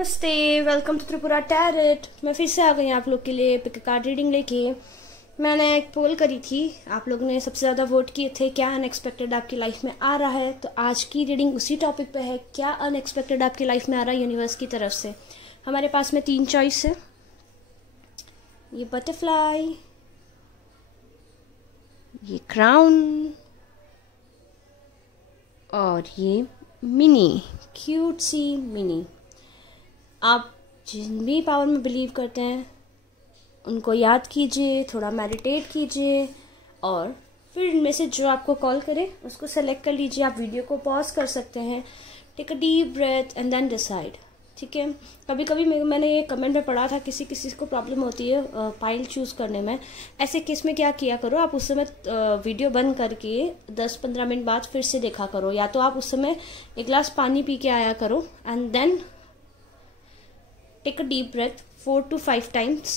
नमस्ते, welcome to Tripura tarot. मैं फिर से आ गई आप लोग के लिए पिक कार्ड रीडिंग लेके। मैंने एक पोल करी थी, आप लोगों ने सबसे ज़्यादा वोट किए थे क्या अनएक्सपेक्टेड आपकी लाइफ में आ रहा है। तो आज की रीडिंग उसी टॉपिक पे है, क्या अनएक्सपेक्टेड आपकी लाइफ में आ रहा है यूनिवर्स की तरफ से। हमारे पास में 3 चॉइस है, ये बटरफ्लाई, ये क्राउन और ये मिनी, क्यूट सी मिनी। आप जिन भी पावर में बिलीव करते हैं उनको याद कीजिए, थोड़ा मेडिटेट कीजिए और फिर इनमें से जो आपको कॉल करे उसको सेलेक्ट कर लीजिए। आप वीडियो को पॉज कर सकते हैं, take a deep breath and then decide. ठीक है, कभी कभी मैंने ये कमेंट में पढ़ा था किसी किसी को प्रॉब्लम होती है पाइल चूज़ करने में। ऐसे केस में क्या किया करो, आप उस समय वीडियो बंद करके 10-15 मिनट बाद फिर से देखा करो, या तो आप उस समय एक गिलास पानी पी के आया करो and then take a deep breath 4 to 5 times.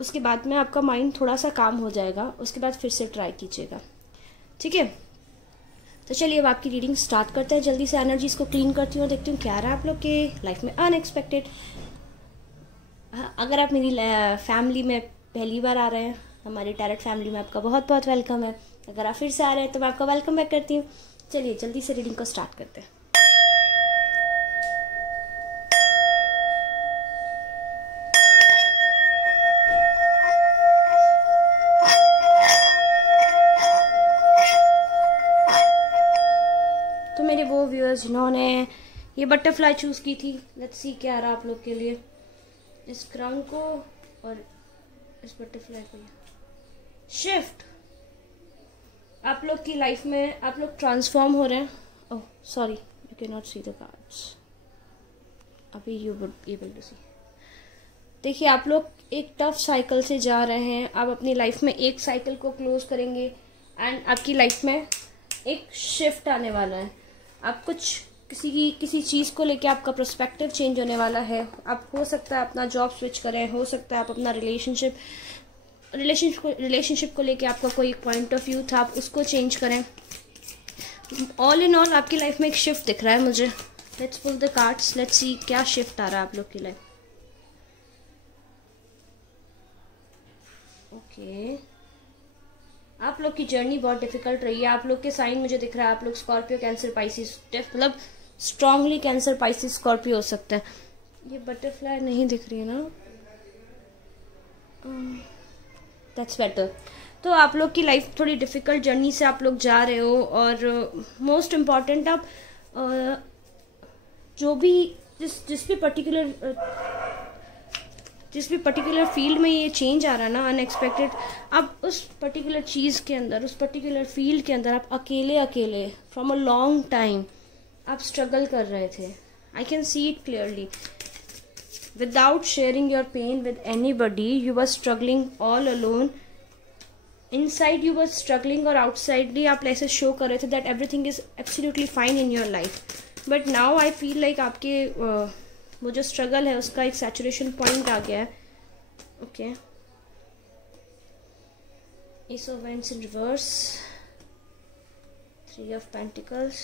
उसके बाद में आपका माइंड थोड़ा सा काम हो जाएगा, उसके बाद फिर से ट्राई कीजिएगा। ठीक है, तो चलिए अब आपकी रीडिंग स्टार्ट करते हैं। जल्दी से एनर्जीज को क्लीन करती हूँ, देखती हूँ क्या रहा आप लोग के लाइफ में अनएक्सपेक्टेड। अगर आप मेरी फैमिली में पहली बार आ रहे हैं, हमारी टैरेट फैमिली में आपका बहुत बहुत वेलकम है। अगर आप फिर से आ रहे हैं तो मैं आपका वेलकम बैक करती हूँ। चलिए जल्दी से रीडिंग को स्टार्ट करते हैं। तो मेरे वो व्यूअर्स जिन्होंने ये बटरफ्लाई चूज़ की थी, लेट्स सी क्या रहा आप लोग के लिए। इस क्राउन को और इस बटरफ्लाई को शिफ्ट। आप लोग की लाइफ में आप लोग ट्रांसफॉर्म हो रहे हैं। Oh sorry, you can not see the cards, अभी यू वुड एबल टू सी। देखिए आप लोग एक टफ साइकिल से जा रहे हैं। आप अपनी लाइफ में एक साइकिल को क्लोज करेंगे एंड आपकी लाइफ में एक शिफ्ट आने वाला है। आप कुछ किसी चीज़ को लेके आपका पर्सपेक्टिव चेंज होने वाला है। आप हो सकता है अपना जॉब स्विच करें, हो सकता है आप अपना रिलेशनशिप को लेके आपका कोई पॉइंट ऑफ व्यू था, आप उसको चेंज करें। ऑल इन ऑल आपकी लाइफ में एक शिफ्ट दिख रहा है मुझे। Let's pull the cards, let's see क्या शिफ्ट आ रहा है आप लोग की लाइफ। ओके, आप लोग की जर्नी बहुत डिफिकल्ट रही है। आप लोग के साइन मुझे दिख रहा है, आप लोग स्कॉर्पियो, कैंसर, पाइसिस, मतलब स्ट्रांगली कैंसर, पाइसिस, स्कॉर्पियो हो सकता है। ये बटरफ्लाई नहीं दिख रही है ना, दैट्स बेटर। तो आप लोग की लाइफ थोड़ी डिफिकल्ट जर्नी से आप लोग जा रहे हो और मोस्ट इम्पॉर्टेंट आप जो भी जिस भी पर्टिकुलर फील्ड में ये चेंज आ रहा है ना अनएक्सपेक्टेड, आप उस पर्टिकुलर चीज़ के अंदर, उस पर्टिकुलर फील्ड के अंदर आप अकेले फ्रॉम अ लॉन्ग टाइम आप स्ट्रगल कर रहे थे। I can see it clearly. Without sharing your pain with anybody, you were struggling all alone. Inside you were struggling और आउटसाइडली आप ऐसे शो कर रहे थे that everything is absolutely fine in your life. But now I feel like आपके वो जो struggle है उसका एक सैचुरेशन पॉइंट आ गया है। Okay, S of vends in reverse, 3 of Pentacles,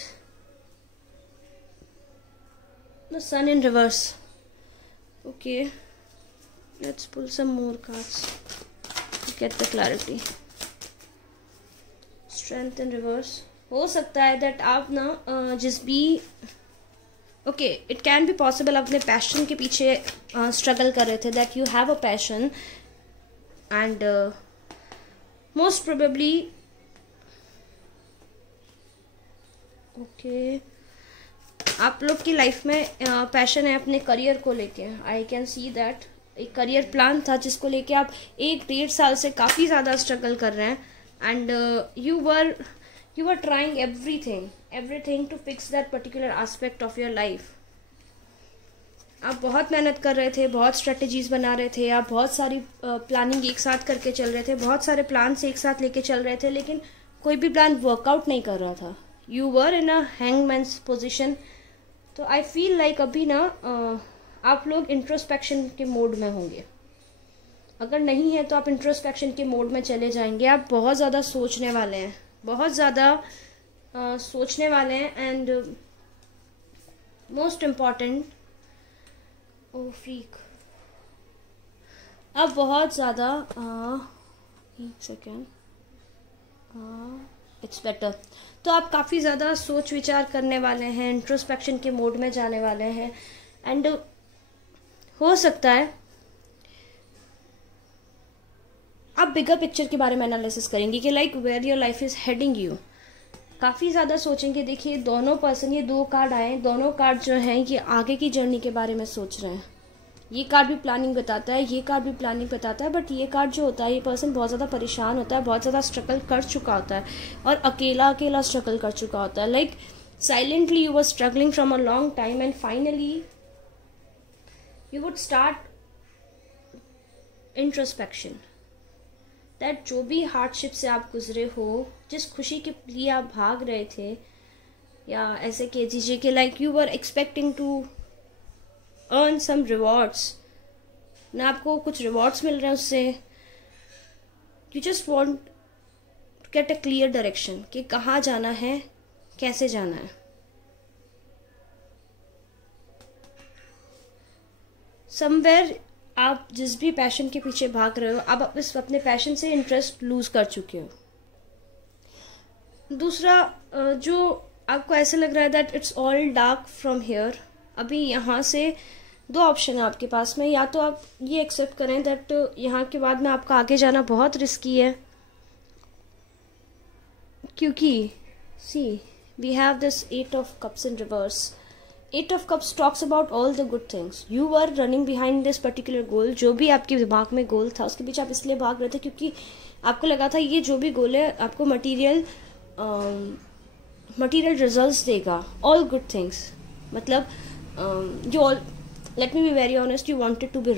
the Sun in reverse. Okay, let's pull some more cards to get the clarity. Strength in reverse. हो सकता है that आप ना जिस भी okay, it can be possible आप अपने passion के पीछे स्ट्रगल कर रहे थे, that you have a passion and most probably okay आप लोग की लाइफ में पैशन है अपने करियर को लेके। आई कैन सी दैट एक करियर प्लान था जिसको लेके आप 1-1.5 साल से काफ़ी ज़्यादा स्ट्रगल कर रहे हैं and you were trying everything to fix that particular aspect of your life. आप बहुत मेहनत कर रहे थे, बहुत स्ट्रेटजीज बना रहे थे, आप बहुत सारी प्लानिंग एक साथ करके चल रहे थे, बहुत सारे प्लान से एक साथ लेके चल रहे थे, लेकिन कोई भी प्लान वर्कआउट नहीं कर रहा था। You were in a hangman's position. तो आई फील लाइक अभी ना आप लोग इंट्रोस्पेक्शन के मोड में होंगे। अगर नहीं है तो आप इंट्रोस्पेक्शन के मोड में चले जाएंगे। आप बहुत ज़्यादा सोचने वाले हैं, बहुत ज़्यादा सोचने वाले हैं and most important oh freak, अब बहुत ज़्यादा एक सेकेंड, इट्स बेटर। तो आप काफ़ी ज़्यादा सोच विचार करने वाले हैं, इंट्रोस्पेक्शन के मोड में जाने वाले हैं, एंड हो सकता है आप बिगर पिक्चर के बारे में एनालिसिस करेंगे कि like where your life is heading you. काफ़ी ज़्यादा सोचेंगे। देखिए दोनों पर्सन, ये 2 कार्ड आए, दोनों कार्ड जो हैं ये आगे की जर्नी के बारे में सोच रहे हैं। ये कार्ड भी प्लानिंग बताता है, ये कार्ड भी प्लानिंग बताता है, बट ये कार्ड जो होता है, ये पर्सन बहुत ज़्यादा परेशान होता है, बहुत ज़्यादा स्ट्रगल कर चुका होता है और अकेला अकेला स्ट्रगल कर चुका होता है। Like silently you were struggling from a long time and finally you would start introspection. That जो भी हार्डशिप से आप गुजरे हो, जिस खुशी के लिए आप भाग रहे थे, या ऐसे कह दीजिए कि like you were expecting to earn some rewards, ना आपको कुछ रिवॉर्ड्स मिल रहे हैं उससे, you just want to get a clear direction कि कहाँ जाना है, कैसे जाना है। समवेयर आप जिस भी पैशन के पीछे भाग रहे हो, आप इस अपने पैशन से इंटरेस्ट लूज कर चुके हो। दूसरा, जो आपको ऐसे लग रहा है that it's all dark from here, अभी यहाँ से 2 ऑप्शन है आपके पास में। या तो आप ये एक्सेप्ट करें दैट यहाँ के बाद में आपका आगे जाना बहुत रिस्की है, क्योंकि see we have this 8 of cups in reverse. 8 of Cups talks about all the good things. You were running behind this particular goal. जो भी आपके दिमाग में गोल था उसके पीछे आप इसलिए भाग रहे थे क्योंकि आपको लगा था ये जो भी गोल है आपको मटेरियल रिजल्ट्स देगा, ऑल गुड थिंग्स। मतलब जो let me be very honest, you wanted to be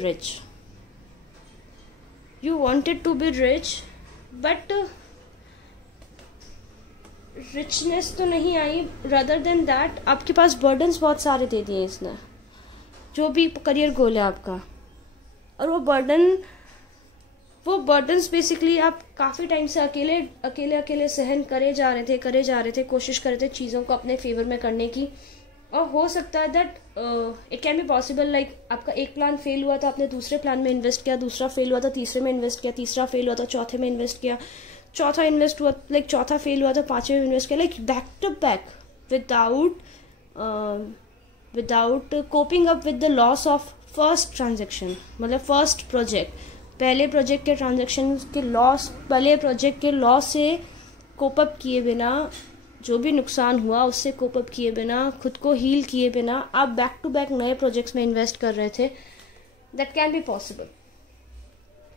rich, but richness तो नहीं आई। रदर देन दैट आपके पास बर्डन्स बहुत सारे दे दिए इसने, जो भी करियर गोल है आपका। और वो बर्डन्स बेसिकली आप काफ़ी टाइम से अकेले सहन करे जा रहे थे, कोशिश कर रहे थे चीज़ों को अपने फेवर में करने की। और हो सकता है that it can be possible, like आपका एक प्लान फेल हुआ था, आपने दूसरे प्लान में इन्वेस्ट किया, दूसरा फेल हुआ था, तीसरे में इन्वेस्ट किया, तीसरा फेल हुआ था, चौथे में इन्वेस्ट किया, चौथा फेल हुआ था, 5वें में इन्वेस्ट किया, like back to back without coping up with the loss of first transaction. मतलब फर्स्ट प्रोजेक्ट, पहले प्रोजेक्ट के ट्रांजेक्शन के लॉस, पहले प्रोजेक्ट के लॉस से कोप अप किए बिना, जो भी नुकसान हुआ उससे कोप अप किए बिना, खुद को हील किए बिना आप बैक टू बैक नए प्रोजेक्ट्स में इन्वेस्ट कर रहे थे। That can be possible.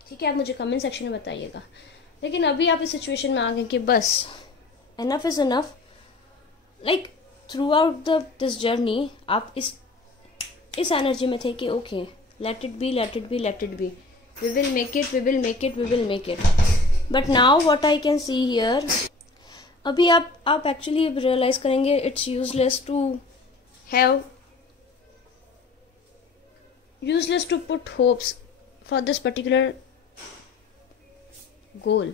ठीक है, आप मुझे कमेंट सेक्शन में बताइएगा। लेकिन अभी आप इस सिचुएशन में आ गए कि बस enough is enough. Like throughout this journey आप इस एनर्जी में थे कि okay, let it be, we will make it. But now what I can see here, अभी आप एक्चुअली रियलाइज करेंगे it's useless to put hopes for this particular goal.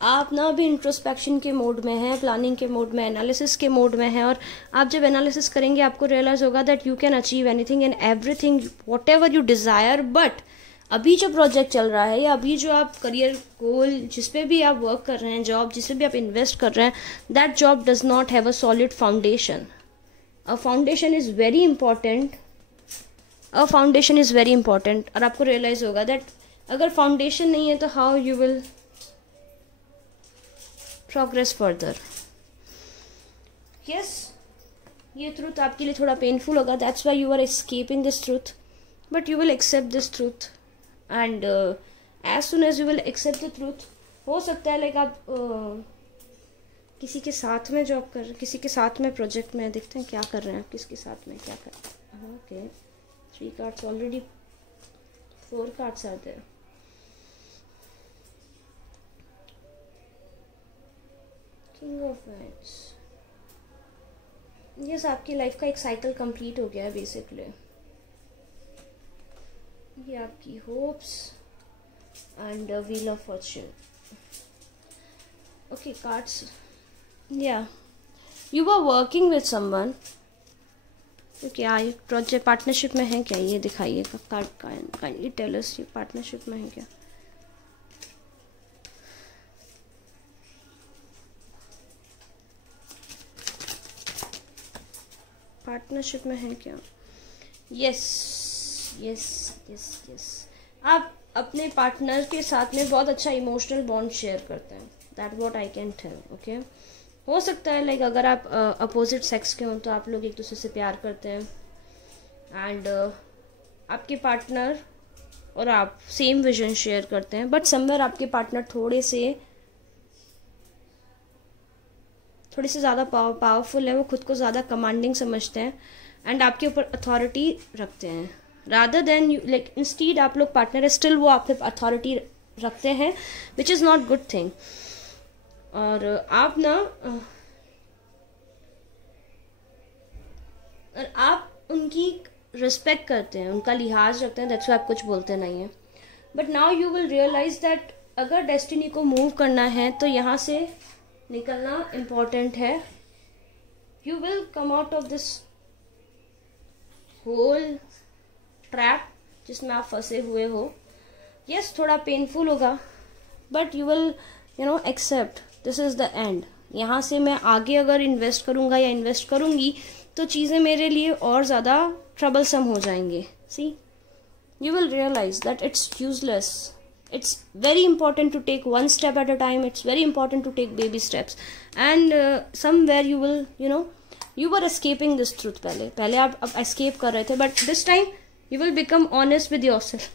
आप ना अभी इंट्रोस्पेक्शन के मोड में हैं, प्लानिंग के मोड में, एनालिसिस के मोड में हैं। और आप जब एनालिसिस करेंगे आपको रियलाइज होगा that you can achieve anything and everything what ever you desire. But अभी जो प्रोजेक्ट चल रहा है या अभी जो आप करियर गोल जिस पे भी आप वर्क कर रहे हैं, जॉब जिस पे भी आप इन्वेस्ट कर रहे हैं, that job does not have a solid foundation. A foundation is very important, और आपको रियलाइज होगा दैट अगर फाउंडेशन नहीं है तो how you will progress further. Yes, ये ट्रूथ आपके लिए थोड़ा पेनफुल होगा, that's why you are escaping this truth, but you will accept this truth. And as soon as you will accept the truth, हो सकता है लाइक आप किसी के साथ में जॉब कर, किसी के साथ में प्रोजेक्ट में, देखते हैं क्या कर रहे हैं आप, किसके साथ में क्या कर रहे हैं। Okay, 3 cards already, 4 cards are there. King of Wands. Yes, आपकी लाइफ का एक साइकिल कंप्लीट हो गया है बेसिकली। ये आपकी hopes and wheel of fortune. Okay, cards, या you are working with someone क्योंकि आई प्रोजेक्ट पार्टनरशिप में है क्या, ये दिखाइए। काइंडली टेल अस, ये पार्टनरशिप में है क्या? पार्टनरशिप में है क्या? यस यस यस यस, आप अपने पार्टनर के साथ में बहुत अच्छा इमोशनल बॉन्ड शेयर करते हैं। That what I can tell. Okay, हो सकता है लाइक अगर आप अपोजिट सेक्स के हों तो आप लोग एक दूसरे से प्यार करते हैं, एंड आपके पार्टनर और आप सेम विजन शेयर करते हैं, बट समवेयर आपके पार्टनर थोड़े से ज़्यादा पावरफुल है, वो खुद को ज़्यादा कमांडिंग समझते हैं एंड आपके ऊपर अथॉरिटी रखते हैं। Rather than you like instead आप लोग पार्टनर है, स्टिल वो आप पे अथॉरिटी रखते हैं, which is not good thing. और आप ना आप उनकी रिस्पेक्ट करते हैं, उनका लिहाज रखते हैं, दैट्स व्हाई आप कुछ बोलते नहीं हैं। But now you will realise that अगर डेस्टिनी को मूव करना है तो यहाँ से निकलना इम्पॉर्टेंट है। You will come out of this whole trap जिसमें आप फंसे हुए हो। यस, थोड़ा पेनफुल होगा, but you will accept this is the end. यहाँ से मैं आगे अगर इन्वेस्ट करूँगा या इन्वेस्ट करूँगी तो चीज़ें मेरे लिए और ज़्यादा ट्रबलसम हो जाएंगे। सी, you will realize that it's useless. It's very important to take one step at a time. It's very important to take baby steps, and somewhere you will you were escaping this truth पहले आप अब escape कर रहे थे, but this time you will become honest with yourself.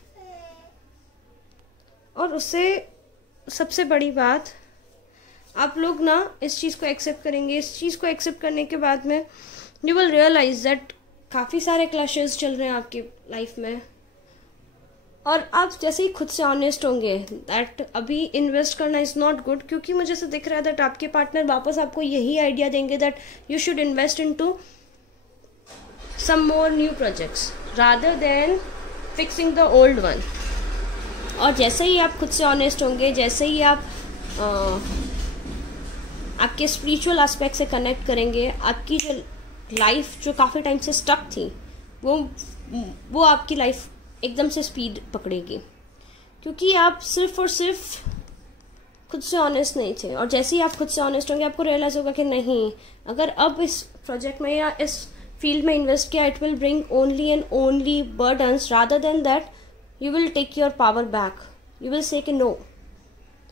और उससे सबसे बड़ी बात, आप लोग ना इस चीज़ को एक्सेप्ट करेंगे। इस चीज़ को एक्सेप्ट करने के बाद में you will realize that काफ़ी सारे क्लैशेस चल रहे हैं आपकी लाइफ में, और आप जैसे ही खुद से ऑनेस्ट होंगे दैट अभी इन्वेस्ट करना इज़ नॉट गुड, क्योंकि मुझे से दिख रहा है दैट आपके पार्टनर वापस आपको यही आइडिया देंगे that you should invest into some more new projects rather than fixing the old one. और जैसे ही आप खुद से ऑनेस्ट होंगे, जैसे ही आप आपके स्पिरिचुअल एस्पेक्ट से कनेक्ट करेंगे, आपकी जो लाइफ जो काफ़ी टाइम से स्टक थी वो आपकी लाइफ एकदम से स्पीड पकड़ेगी, क्योंकि आप सिर्फ और सिर्फ खुद से ऑनेस्ट नहीं थे। और जैसे ही आप खुद से ऑनेस्ट होंगे आपको रियलाइज होगा कि नहीं, अगर अब इस प्रोजेक्ट में या इस फील्ड में इन्वेस्ट किया, it will bring only and only burdens. Rather than that you will take your power back, you will say कि no,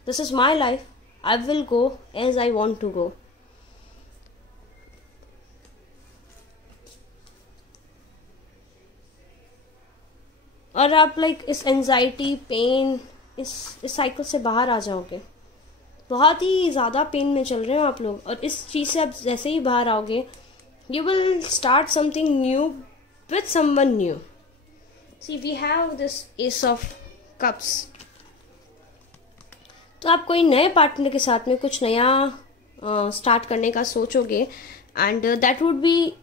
this is my life, I will go as I want to go. और आप like इस anxiety, pen, इस cycle से बाहर आ जाओगे। बहुत ही ज़्यादा पेन में चल रहे हो आप लोग, और इस चीज़ से आप जैसे ही बाहर आओगे you will start something new with someone new. See, we have this ace of cups. तो आप कोई नए पार्टनर के साथ में कुछ नया स्टार्ट करने का सोचोगे, and that would be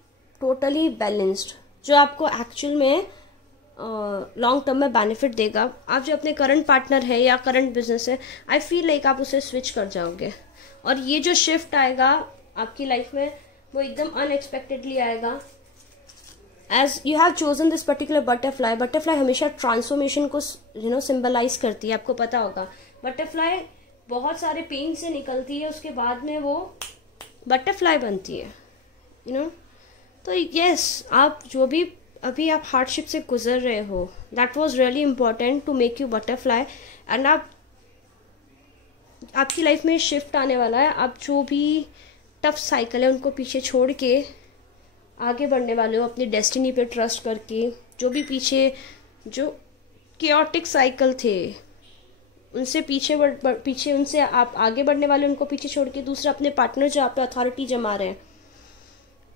totally balanced, जो आपको एक्चुअल में लॉन्ग टर्म में बेनिफिट देगा। आप जो अपने करंट पार्टनर है या करंट बिजनेस है, आई फील लाइक आप उसे स्विच कर जाओगे, और ये जो शिफ्ट आएगा आपकी लाइफ में वो एकदम अनएक्सपेक्टेडली आएगा। As you have chosen this particular butterfly, butterfly हमेशा ट्रांसफॉर्मेशन को सिंबलाइज करती है, आपको पता होगा। बटरफ्लाई बहुत सारे पेन से निकलती है, उसके बाद में वो बटरफ्लाई बनती है, तो यस, आप जो भी अभी आप हार्डशिप से गुजर रहे हो, that was really important to make you butterfly. And आपकी लाइफ में शिफ्ट आने वाला है। आप जो भी टफ साइकिल है उनको पीछे छोड़ के आगे बढ़ने वाले हो, अपनी डेस्टिनी पे ट्रस्ट करके। जो भी पीछे जो केओटिक साइकिल थे उनसे पीछे उनसे आप आगे बढ़ने वाले, उनको पीछे छोड़ के। दूसरा, अपने पार्टनर जो आप पे अथॉरिटी जमा रहे हैं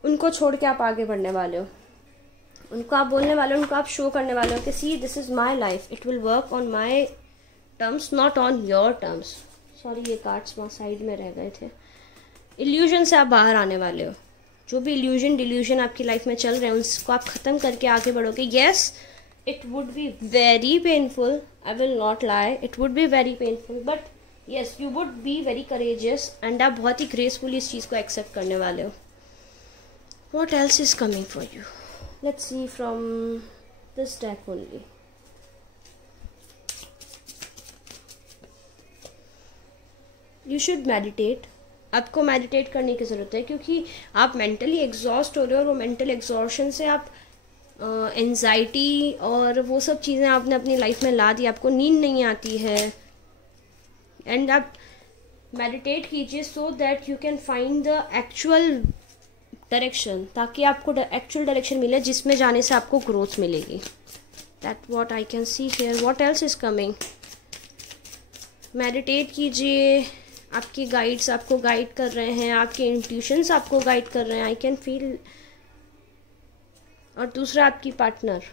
उनको छोड़ के आप आगे बढ़ने वाले हो। उनको आप बोलने वाले हो, उनको आप शो करने वाले हो कि see, this is my life, it will work on my terms, not on your terms. Sorry, ये कार्ड्स वहाँ साइड में रह गए थे। इल्यूजन से आप बाहर आने वाले हो। जो भी इल्यूजन डिल्यूजन आपकी लाइफ में चल रहे हैं उसको आप ख़त्म करके आगे बढ़ोगे। Yes, it would be very painful, I will not lie, it would be very painful, but yes, you would be very courageous, and आप बहुत ही ग्रेसफुली इस चीज़ को एक्सेप्ट करने वाले हो। What else is coming for you? Let's see from this deck only. You should meditate. आपको meditate करने की ज़रूरत है, क्योंकि आप मेंटली एग्जॉस्ट हो रहे हो और वो मेंटल एग्जॉशन से आप एंजाइटी और वो सब चीज़ें आपने अपनी लाइफ में ला दी, आपको नींद नहीं आती है. एंड आप मेडिटेट कीजिए so that you can find the actual direction, ताकि आपको एक्चुअल डायरेक्शन मिले जिसमें जाने से आपको ग्रोथ मिलेगी. That what I can see here. What else is coming. Meditate कीजिए. आपके गाइड्स आपको गाइड कर रहे हैं, आपके इंट्यूशंस आपको गाइड कर रहे हैं. आई कैन फील. और दूसरा आपकी partner.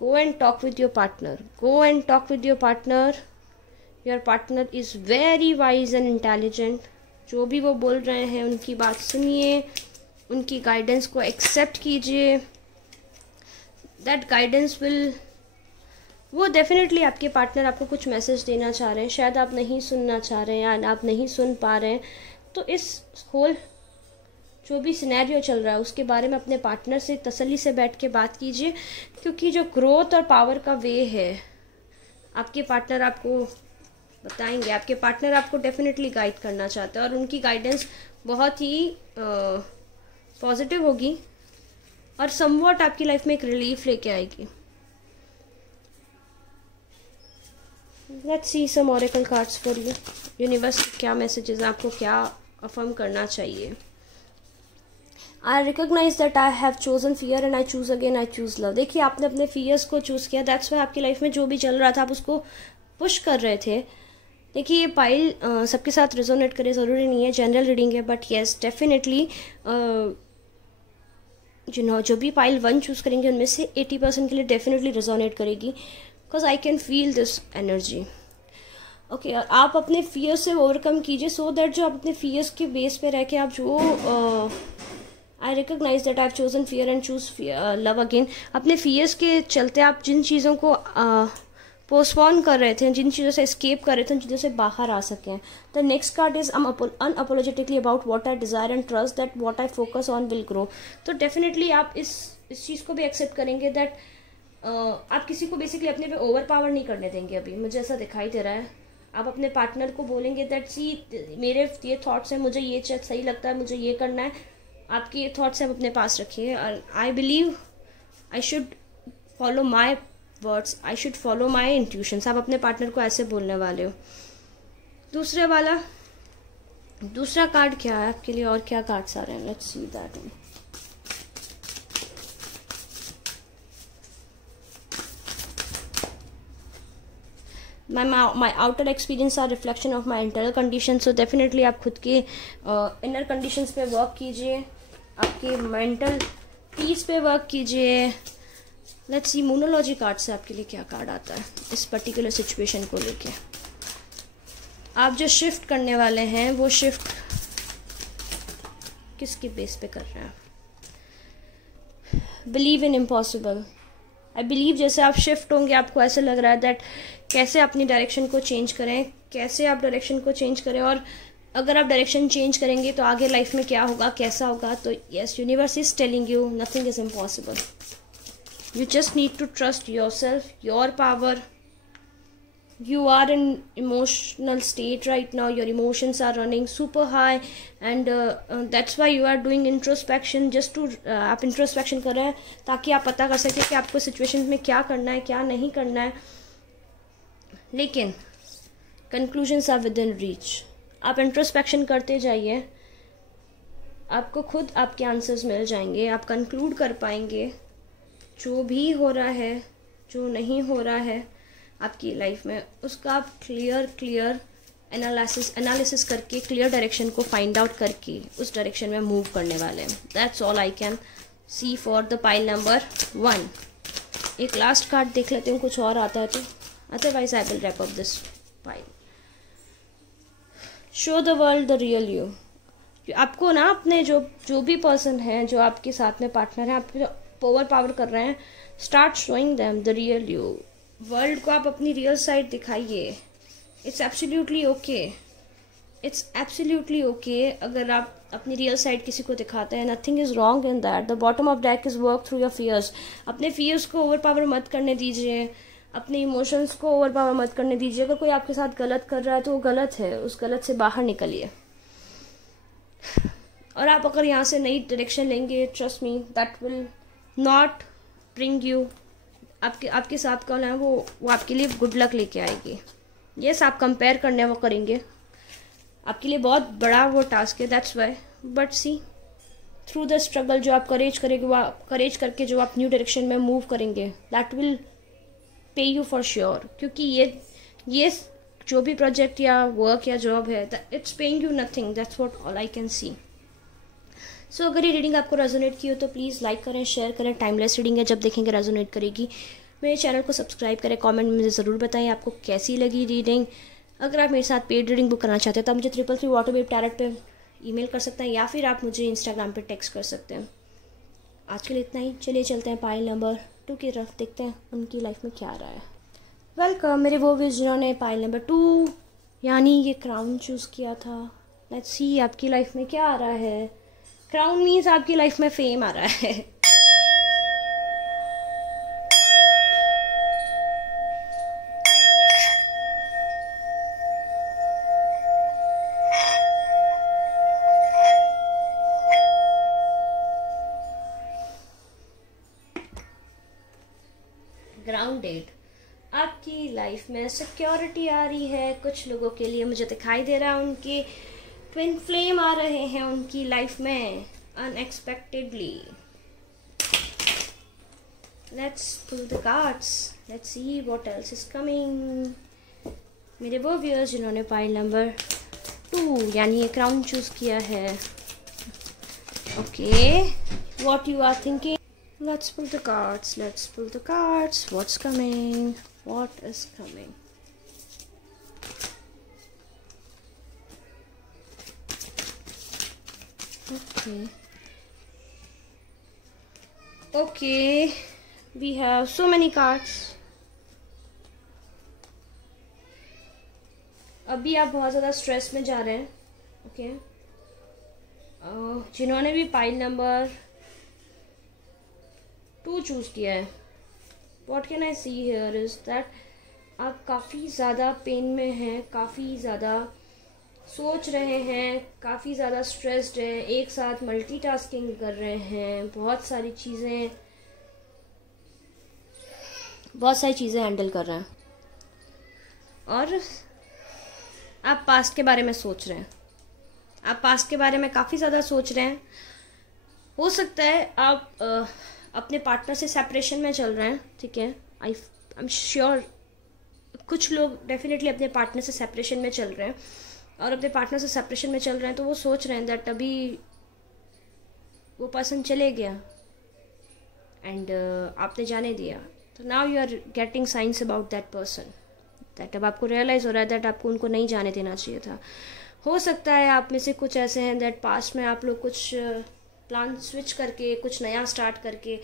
Go and talk with your partner. Go and talk with your partner. Your partner is very wise and intelligent. जो भी वो बोल रहे हैं उनकी बात सुनिए, उनकी गाइडेंस को एक्सेप्ट कीजिए. दैट गाइडेंस विल, वो डेफिनेटली आपके पार्टनर आपको कुछ मैसेज देना चाह रहे हैं, शायद आप नहीं सुनना चाह रहे हैं या आप नहीं सुन पा रहे हैं. तो इस होल जो भी सिनेरियो चल रहा है उसके बारे में अपने पार्टनर से तसल्ली से बैठ के बात कीजिए, क्योंकि जो ग्रोथ और पावर का वे है आपके पार्टनर आपको बताएंगे. आपके पार्टनर आपको डेफिनेटली गाइड करना चाहते हैं और उनकी गाइडेंस बहुत ही पॉजिटिव होगी और समवॉट आपकी लाइफ में एक रिलीफ लेके आएगी. Let's see some oracle cards for you. Universe क्या मैसेजेस, आपको क्या अफर्म करना चाहिए. I recognise that I have chosen fear and I choose again, I choose love. देखिए आपने अपने फियर्स को चूज किया, दैट्स वाई आपकी लाइफ में जो भी चल रहा था आप उसको पुश कर रहे थे. देखिए ये पाइल सबके साथ रिजोनेट करे ज़रूरी नहीं है, जनरल रीडिंग है, बट येस डेफिनेटली जो भी पाइल 1 चूज़ करेंगे उनमें से 80% के लिए डेफिनेटली रिजोनेट करेगी, because I can feel this energy. Okay, आप अपने फियर से ओवरकम कीजिए सो दैट जो आप अपने फियर्स के बेस पे रह के आप जो I recognise that I have chosen fear and choose love again. अपने फियर्स के चलते आप जिन चीज़ों को पोस्टपोन कर रहे थे, जिन चीज़ों से एस्केप कर रहे थे, उन चीज़ों से बाहर आ सकें. The next card is unapologetically about what I desire and trust that what I focus on will grow. तो डेफिनेटली आप इस चीज़ को भी एक्सेप्ट करेंगे दैट आप किसी को बेसिकली अपने पे ओवर पावर नहीं करने देंगे. अभी मुझे ऐसा दिखाई दे रहा है. आप अपने पार्टनर को बोलेंगे दैट सी मेरे ये थॉट्स हैं, मुझे ये सही लगता है, मुझे ये करना है. आपके ये थॉट्स आप अपने पास रखिए. I believe I should follow my words, I should follow my intuitions. आप अपने पार्टनर को ऐसे बोलने वाले हो. दूसरा कार्ड क्या है आपके लिए और क्या कार्ड्स आ रहे हैं. Let's see that. my outer experience are reflection of my internal condition. so definitely आप खुद के inner conditions पे वर्क कीजिए, आपके मेंटल पीस पे वर्क कीजिए. लेट्स सी मोनोलॉजी कार्ड से आपके लिए क्या कार्ड आता है इस पर्टिकुलर सिचुएशन को लेके. आप जो शिफ्ट करने वाले हैं वो शिफ्ट किसके बेस पे कर रहे हैं. Believe in impossible. I believe जैसे आप शिफ्ट होंगे आपको ऐसे लग रहा है दैट कैसे अपनी डायरेक्शन को चेंज करें, कैसे आप डायरेक्शन को चेंज करें, और अगर आप डायरेक्शन चेंज करेंगे तो आगे लाइफ में क्या होगा, कैसा होगा. तो yes, universe is telling you nothing is impossible. You just need to trust yourself, your power. You are in emotional state right now. Your emotions are running super high and that's why you are doing introspection. just to आप introspection कर रहे हैं ताकि आप पता कर सकें कि आपको सिचुएशन में क्या करना है, क्या नहीं करना है. लेकिन conclusions are within reach. आप introspection करते जाइए, आपको खुद आपके आंसर्स मिल जाएंगे. आप कंक्लूड कर पाएंगे जो भी हो रहा है, जो नहीं हो रहा है आपकी लाइफ में, उसका आप क्लियर एनालिसिस करके क्लियर डायरेक्शन को फाइंड आउट करके उस डायरेक्शन में मूव करने वाले हैं. That's all I can C for the pile number 1. एक लास्ट कार्ड देख लेते हैं, कुछ और आता है तो, otherwise I will wrap up this pile. Show the world the real you. आपको ना अपने जो भी पर्सन है, जो आपके साथ में पार्टनर है, आपको ओवर पावर कर रहे हैं, start showing them the real you. World को आप अपनी रियल साइड दिखाइए. It's absolutely okay. It's absolutely okay अगर आप अपनी रियल साइड किसी को दिखाते हैं. Nothing is wrong in that. The bottom of deck is work through your fears. अपने फियर्स को ओवर पावर मत करने दीजिए, अपने इमोशंस को ओवर पावर मत करने दीजिए. अगर कोई आपके साथ गलत कर रहा है तो वो गलत है, उस गलत से बाहर निकलिए. और आप अगर यहाँ से नई डायरेक्शन लेंगे, trust me, that will not bring you, आपके साथ कौन है वो आपके लिए गुड लक लेके आएगी. यस, आप कंपेयर करने वो करेंगे, आपके लिए बहुत बड़ा वो टास्क है, that's why. But see, through the struggle जो आप करेज करेंगे, वो करेज करके जो आप न्यू डायरेक्शन में मूव करेंगे, that will pay you for sure. क्योंकि ये जो भी प्रोजेक्ट या वर्क या जॉब है, it's paying you nothing. That's what all I can see. So अगर ये रीडिंग आपको रेजोनेट की हो तो प्लीज़ लाइक करें, शेयर करें. टाइमलेस रीडिंग है, जब देखेंगे रेजोनेट करेगी. मेरे चैनल को सब्सक्राइब करें. कमेंट में मुझे ज़रूर बताएं आपको कैसी लगी रीडिंग. अगर आप मेरे साथ पेड रीडिंग बुक करना चाहते हैं तो आप मुझे 333 वाटरवेव टैरेट पे ईमेल कर सकते हैं, या फिर आप मुझे इंस्टाग्राम पे टेक्स्ट कर सकते हैं. आज के लिए इतना ही. चलिए चलते हैं पाइल नंबर 2 की तरफ, देखते हैं उनकी लाइफ में क्या आ रहा है. वेलकम मेरे वो व्यूअर्स जिन्होंने पाइल नंबर 2 यानी ये क्राउन चूज़ किया था. लेट्स सी आपकी लाइफ में क्या आ रहा है. क्राउन मीन्स आपकी लाइफ में फेम आ रहा है. ग्राउंडेड. आपकी लाइफ में सिक्योरिटी आ रही है. कुछ लोगों के लिए मुझे दिखाई दे रहा है उनके ट्विन फ्लेम आ रहे हैं उनकी लाइफ में unexpectedly. Let's pull the cards, let's see what else is coming. मेरे वो व्यूअर्स जिन्होंने पाइल नंबर 2 यानी ये क्राउन चूज किया है. Okay, what you are thinking. Let's pull the cards. Let's pull the cards. What's coming? What is coming? Okay. Okay. We have so many cards. अभी आप बहुत ज़्यादा स्ट्रेस में जा रहे हैं. ओके. जिन्होंने भी पाइल नंबर 2 चूज़ किया है, what can I see here is that आप काफ़ी ज़्यादा पेन में हैं, काफ़ी ज़्यादा सोच रहे हैं, काफ़ी ज़्यादा स्ट्रेस्ड हैं, एक साथ मल्टीटास्किंग कर रहे हैं, बहुत सारी चीज़ें हैंडल कर रहे हैं. और आप पास्ट के बारे में सोच रहे हैं. आप पास्ट के बारे में काफ़ी ज़्यादा सोच रहे हैं. हो सकता है आप अपने पार्टनर से सेपरेशन में चल रहे हैं. ठीक है, आई एम श्योर कुछ लोग डेफिनेटली अपने पार्टनर से सेपरेशन में चल रहे हैं. और अपने पार्टनर से सेपरेशन में चल रहे हैं तो वो सोच रहे हैं दैट अभी वो पर्सन चले गया एंड आपने जाने दिया. तो now you are getting signs about that person, that अब आपको रियलाइज़ हो रहा है दैट आपको उनको नहीं जाने देना चाहिए था. हो सकता है आप में से कुछ ऐसे हैं दैट पास्ट में आप लोग कुछ प्लान स्विच करके कुछ नया स्टार्ट करके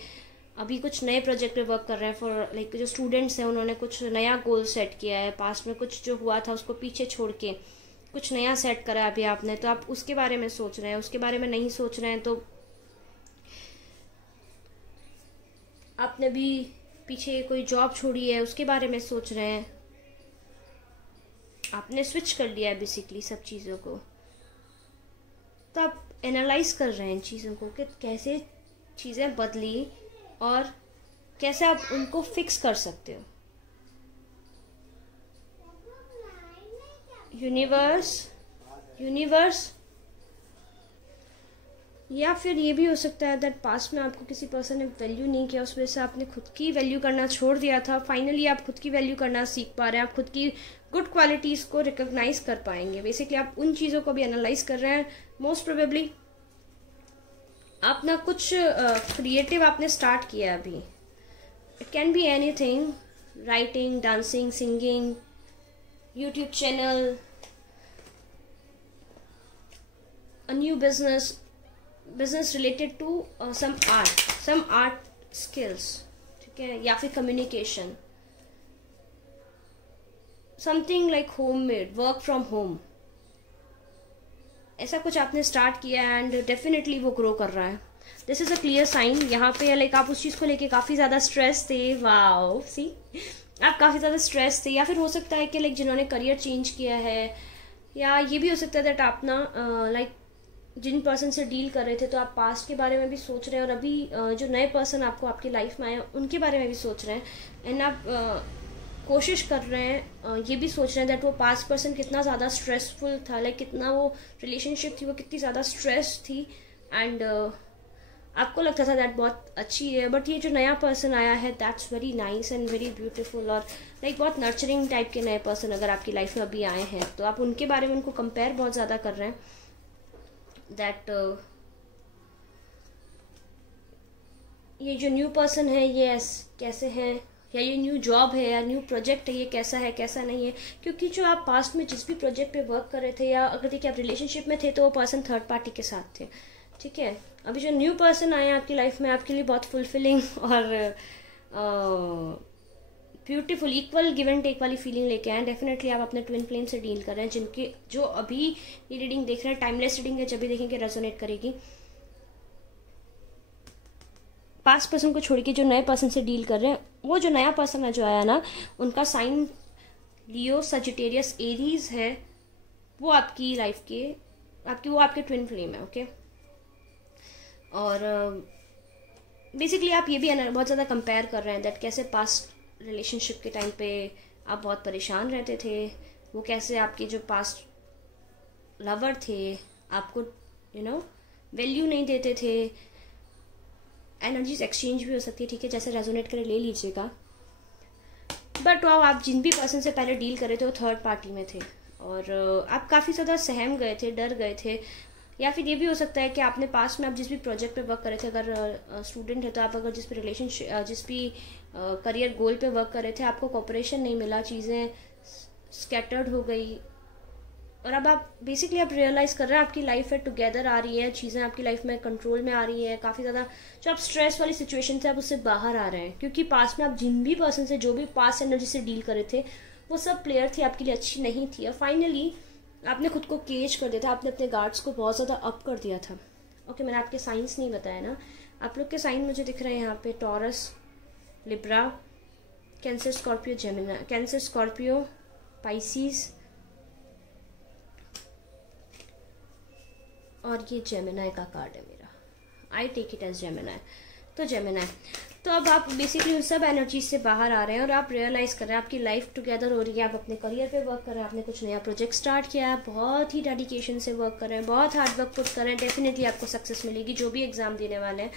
अभी कुछ नए प्रोजेक्ट पे वर्क कर रहे हैं. फॉर लाइक जो स्टूडेंट्स हैं उन्होंने कुछ नया गोल सेट किया है. पास्ट में कुछ जो हुआ था उसको पीछे छोड़ के कुछ नया सेट करा अभी आपने, तो आप उसके बारे में सोच रहे हैं. उसके बारे में नहीं सोच रहे हैं तो आपने भी पीछे कोई जॉब छोड़ी है उसके बारे में सोच रहे हैं. आपने स्विच कर लिया है बेसिकली सब चीज़ों को. तो आप एनालाइज कर रहे हैं इन चीज़ों को कि कैसे चीज़ें बदली और कैसे आप उनको फिक्स कर सकते हो. यूनिवर्स या फिर ये भी हो सकता है दैट पास्ट में आपको किसी पर्सन ने वैल्यू नहीं किया, उस वजह से आपने खुद की वैल्यू करना छोड़ दिया था. फाइनली आप खुद की वैल्यू करना सीख पा रहे हैं. आप खुद की गुड क्वालिटीज़ को रिकॉग्नाइज कर पाएंगे. बेसिकली आप उन चीज़ों को भी एनालाइज कर रहे हैं. मोस्ट प्रोबेबली आप ना कुछ क्रिएटिव आपने स्टार्ट किया अभी. It can be anything, writing, dancing, singing, YouTube channel, a new business related to some art skills. ठीक है, या फिर communication, something like homemade, work from home. ऐसा कुछ आपने स्टार्ट किया है एंड डेफिनेटली वो ग्रो कर रहा है। This is a clear sign. यहाँ पे लाइक आप उस चीज़ को लेके काफ़ी ज़्यादा स्ट्रेस थे, वाओ सी आप काफ़ी ज़्यादा स्ट्रेस थे, या फिर हो सकता है कि लाइक जिन्होंने करियर चेंज किया है, या ये भी हो सकता है दैट आप ना लाइक जिन पर्सन से डील कर रहे थे तो आप पास्ट के बारे में भी सोच रहे हैं, और अभी जो नए पर्सन आपको आपकी लाइफ में आए उनके बारे में भी सोच रहे हैं, एंड आप कोशिश कर रहे हैं ये भी सोच रहे हैं दैट वो पास्ट पर्सन कितना ज़्यादा स्ट्रेसफुल था, लाइक कितना वो रिलेशनशिप थी वो कितनी ज़्यादा स्ट्रेस थी, एंड आपको लगता था दैट बहुत अच्छी है, बट ये जो नया पर्सन आया है that's very nice and very beautiful, और लाइक बहुत नर्चरिंग टाइप के नए पर्सन अगर आपकी लाइफ में अभी आए हैं तो आप उनके बारे में उनको कंपेयर बहुत ज़्यादा कर रहे हैं दैट ये जो न्यू पर्सन है ये कैसे हैं, या ये न्यू जॉब है या न्यू प्रोजेक्ट है ये कैसा है कैसा नहीं है, क्योंकि जो आप पास्ट में जिस भी प्रोजेक्ट पे वर्क कर रहे थे, या अगर देखिए आप रिलेशनशिप में थे तो वो पर्सन थर्ड पार्टी के साथ थे, ठीक है। अभी जो न्यू पर्सन आए आपकी लाइफ में आपके लिए बहुत फुलफिलिंग और beautiful equal give and take वाली फीलिंग लेके आए। डेफिनेटली आप अपने ट्विन फ्लेम से डील कर रहे हैं, जिनके जो अभी ये रीडिंग देख रहे हैं, टाइमलेस रीडिंग है, जब भी देखेंगे रेजोनेट करेगी। पास्ट पर्सन को छोड़ के जो नए पर्सन से डील कर रहे हैं, वो जो नया पर्सन है जो आया ना, उनका साइन लियो सजिटेरियस एरीज है, वो आपकी लाइफ के वो आपके ट्विन फ्लेम है, ओके। और बेसिकली आप ये भी बहुत ज़्यादा कंपेयर कर रहे हैं दैट कैसे पास्ट रिलेशनशिप के टाइम पे आप बहुत परेशान रहते थे, वो कैसे आपके जो पास्ट लवर थे आपको वैल्यू नहीं देते थे। एनर्जीज एक्सचेंज भी हो सकती है, ठीक है, जैसे रेजोनेट करे ले लीजिएगा। बट आप जिन भी पर्सन से पहले डील कर रहे थे वो थर्ड पार्टी में थे, और आप काफ़ी ज़्यादा सहम गए थे, डर गए थे, या फिर ये भी हो सकता है कि आपने पास्ट में आप जिस भी प्रोजेक्ट पे वर्क कर रहे थे, अगर स्टूडेंट है तो आप अगर जिस भी रिलेशनशिप जिस भी करियर गोल पे वर्क कर रहे थे आपको कोऑपरेशन नहीं मिला, चीज़ें स्कैटर्ड हो गई, और अब आप बेसिकली आप रियलाइज़ कर रहे हैं आपकी लाइफ है टुगेदर आ रही है, चीज़ें आपकी लाइफ में कंट्रोल में आ रही है, काफ़ी ज़्यादा जो आप स्ट्रेस वाली सिचुएशन से आप उससे बाहर आ रहे हैं, क्योंकि पास्ट में आप जिन भी पर्सन से जो भी पास्ट एनर्जी से डील कर रहे थे वो सब प्लेयर थी आपके लिए अच्छी नहीं थी, और फाइनली आपने खुद को केज कर दिया था, आपने अपने गार्ड्स को बहुत ज़्यादा अप कर दिया था, ओके। मैंने आपके साइंस नहीं बताया ना, आप लोग के साइन मुझे दिख रहे हैं यहाँ पे Taurus, Libra, Cancer, Scorpio, Gemini, Cancer, Scorpio, Pisces, और ये जेमिनी का कार्ड है मेरा, I take it as Gemini, तो जेमिनी। तो अब आप बेसिकली उन सब एनर्जी से बाहर आ रहे हैं और आप रियलाइज़ कर रहे हैं आपकी लाइफ टुगेदर हो रही है, आप अपने करियर पे वर्क कर रहे हैं, आपने कुछ नया प्रोजेक्ट स्टार्ट किया है, बहुत ही डेडिकेशन से वर्क कर रहे हैं, बहुत हार्ड वर्क पुट कर रहे हैं, डेफिनेटली आपको सक्सेस मिलेगी। जो भी एग्ज़ाम देने वाले हैं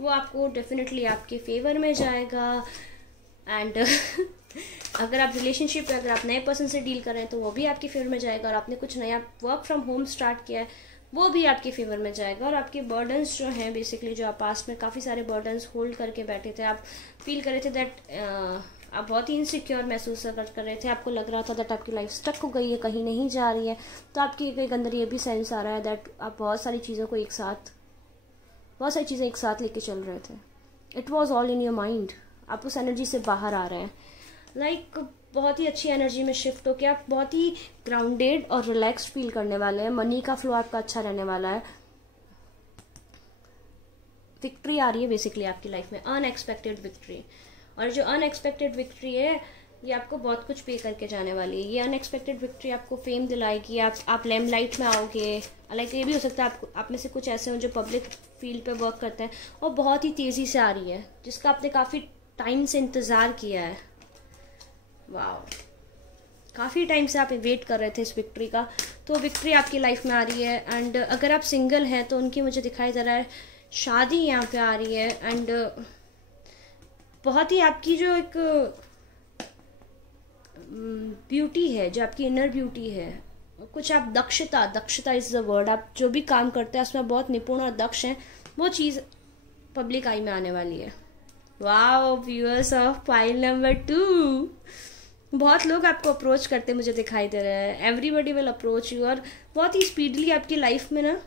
वो आपको डेफिनेटली आपके फेवर में जाएगा, एंड अगर आप रिलेशनशिप में अगर आप नए पर्सन से डील कर रहे हैं तो वो भी आपके फेवर में जाएगा, और आपने कुछ नया वर्क फ्रॉम होम स्टार्ट किया है वो भी आपके फेवर में जाएगा, और आपके बर्डन्स जो हैं बेसिकली जो आप पास्ट में काफ़ी सारे बर्डन्स होल्ड करके बैठे थे, आप फील कर रहे थे दैट आप बहुत ही इनसिक्योर महसूस कर रहे थे, आपको लग रहा था दैट आपकी लाइफ स्टक हो गई है, कहीं नहीं जा रही है, तो आपके एक अंदर ये भी सेंस आ रहा है दैट आप बहुत सारी चीज़ें एक साथ लेके चल रहे थे। It was all in your mind, आप उस एनर्जी से बाहर आ रहे हैं, लाइक बहुत ही अच्छी एनर्जी में शिफ्ट होकर आप बहुत ही ग्राउंडेड और रिलैक्स्ड फील करने वाले हैं। मनी का फ्लो आपका अच्छा रहने वाला है, विक्ट्री आ रही है बेसिकली आपकी लाइफ में, अनएक्सपेक्टेड विक्ट्री, और जो अनएक्सपेक्टेड विक्ट्री है ये आपको बहुत कुछ पे करके जाने वाली है। ये अनएक्सपेक्टेड विक्ट्री आपको फेम दिलाएगी, आप लेमलाइट में आओगे, लाइक ये भी हो सकता है आप में से कुछ ऐसे हो जो पब्लिक फील्ड पे वर्क करते हैं और बहुत ही तेज़ी से आ रही है, जिसका आपने काफ़ी टाइम से इंतज़ार किया है। वाह, काफ़ी टाइम से आप वेट कर रहे थे इस विक्ट्री का, तो विक्ट्री आपकी लाइफ में आ रही है। एंड अगर आप सिंगल हैं तो उनकी मुझे दिखाई दे रहा है शादी यहाँ पे आ रही है, एंड बहुत ही आपकी जो एक ब्यूटी है, जो आपकी इनर ब्यूटी है, कुछ आप दक्षता इज़ द वर्ड, आप जो भी काम करते हैं उसमें बहुत निपुण और दक्ष हैं, वो चीज़ पब्लिक आई में आने वाली है। Wow, viewers of pile number 2, बहुत लोग आपको अप्रोच करते मुझे दिखाई दे रहे हैं, एवरीबडी विल अप्रोच यू, और बहुत ही स्पीडली आपकी लाइफ में ना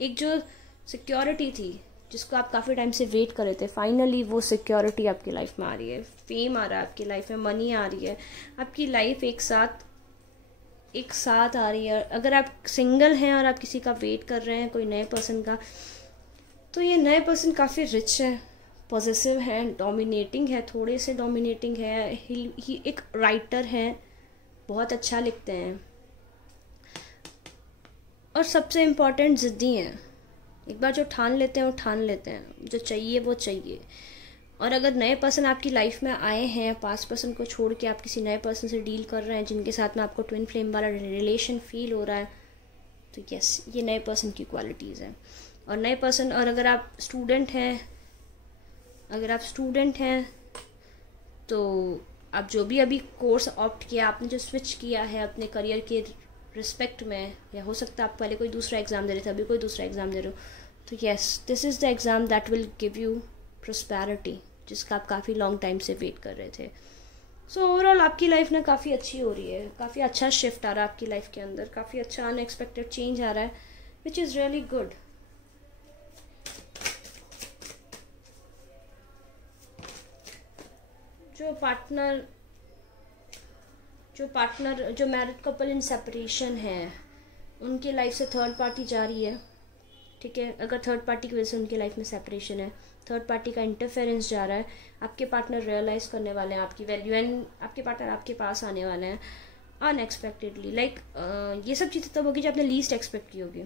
एक जो सिक्योरिटी थी जिसको आप काफ़ी टाइम से वेट कर रहे थे, फाइनली वो सिक्योरिटी आपकी लाइफ में आ रही है, फेम आ रहा है आपकी लाइफ में, मनी आ रही है, आपकी लाइफ एक साथ एक साथ आ रही है। अगर आप सिंगल हैं और आप किसी का वेट कर रहे हैं कोई नए पर्सन का, तो ये नए पर्सन काफ़ी रिच है, पॉजिटिव है, डोमिनेटिंग है, थोड़े से डोमिनेटिंग है, ही एक राइटर है, बहुत अच्छा लिखते हैं, और सबसे इम्पोर्टेंट ज़िद्दी हैं। एक बार जो ठान लेते हैं वो ठान लेते हैं, जो चाहिए वो चाहिए। और अगर नए पर्सन आपकी लाइफ में आए हैं, पास्ट पर्सन को छोड़ के आप किसी नए पर्सन से डील कर रहे हैं जिनके साथ में आपको ट्विन फ्लेम वाला रिलेशन फील हो रहा है, तो यस, ये नए पर्सन की क्वालिटीज़ हैं। और नए पर्सन, और अगर आप स्टूडेंट हैं तो आप जो भी अभी कोर्स ऑप्ट किया, आपने जो स्विच किया है अपने करियर के रिस्पेक्ट में, या हो सकता है आप पहले कोई दूसरा एग्ज़ाम दे रहे थे, अभी कोई दूसरा एग्ज़ाम दे रहे हो, तो yes, this is the exam that will give you prosperity, जिसका आप काफ़ी लॉन्ग टाइम से वेट कर रहे थे। सो ओवरऑल आपकी लाइफ ना काफ़ी अच्छी हो रही है, काफ़ी अच्छा शिफ्ट आ रहा है आपकी लाइफ के अंदर, काफ़ी अच्छा अनएक्सपेक्टेड चेंज आ रहा है, विच इज़ रियली गुड। जो मैरिड कपल इन सेपरेशन है, उनकी लाइफ से थर्ड पार्टी जा रही है, ठीक है। अगर थर्ड पार्टी की वजह से उनकी लाइफ में सेपरेशन है, थर्ड पार्टी का इंटरफेरेंस जा रहा है, आपके पार्टनर रियलाइज करने वाले हैं आपकी वैल्यू, एंड आपके पार्टनर आपके पास आने वाले हैं अनएक्सपेक्टेडली। ये सब चीज़ें तब होगी जो आपने लीस्ट एक्सपेक्ट की होगी।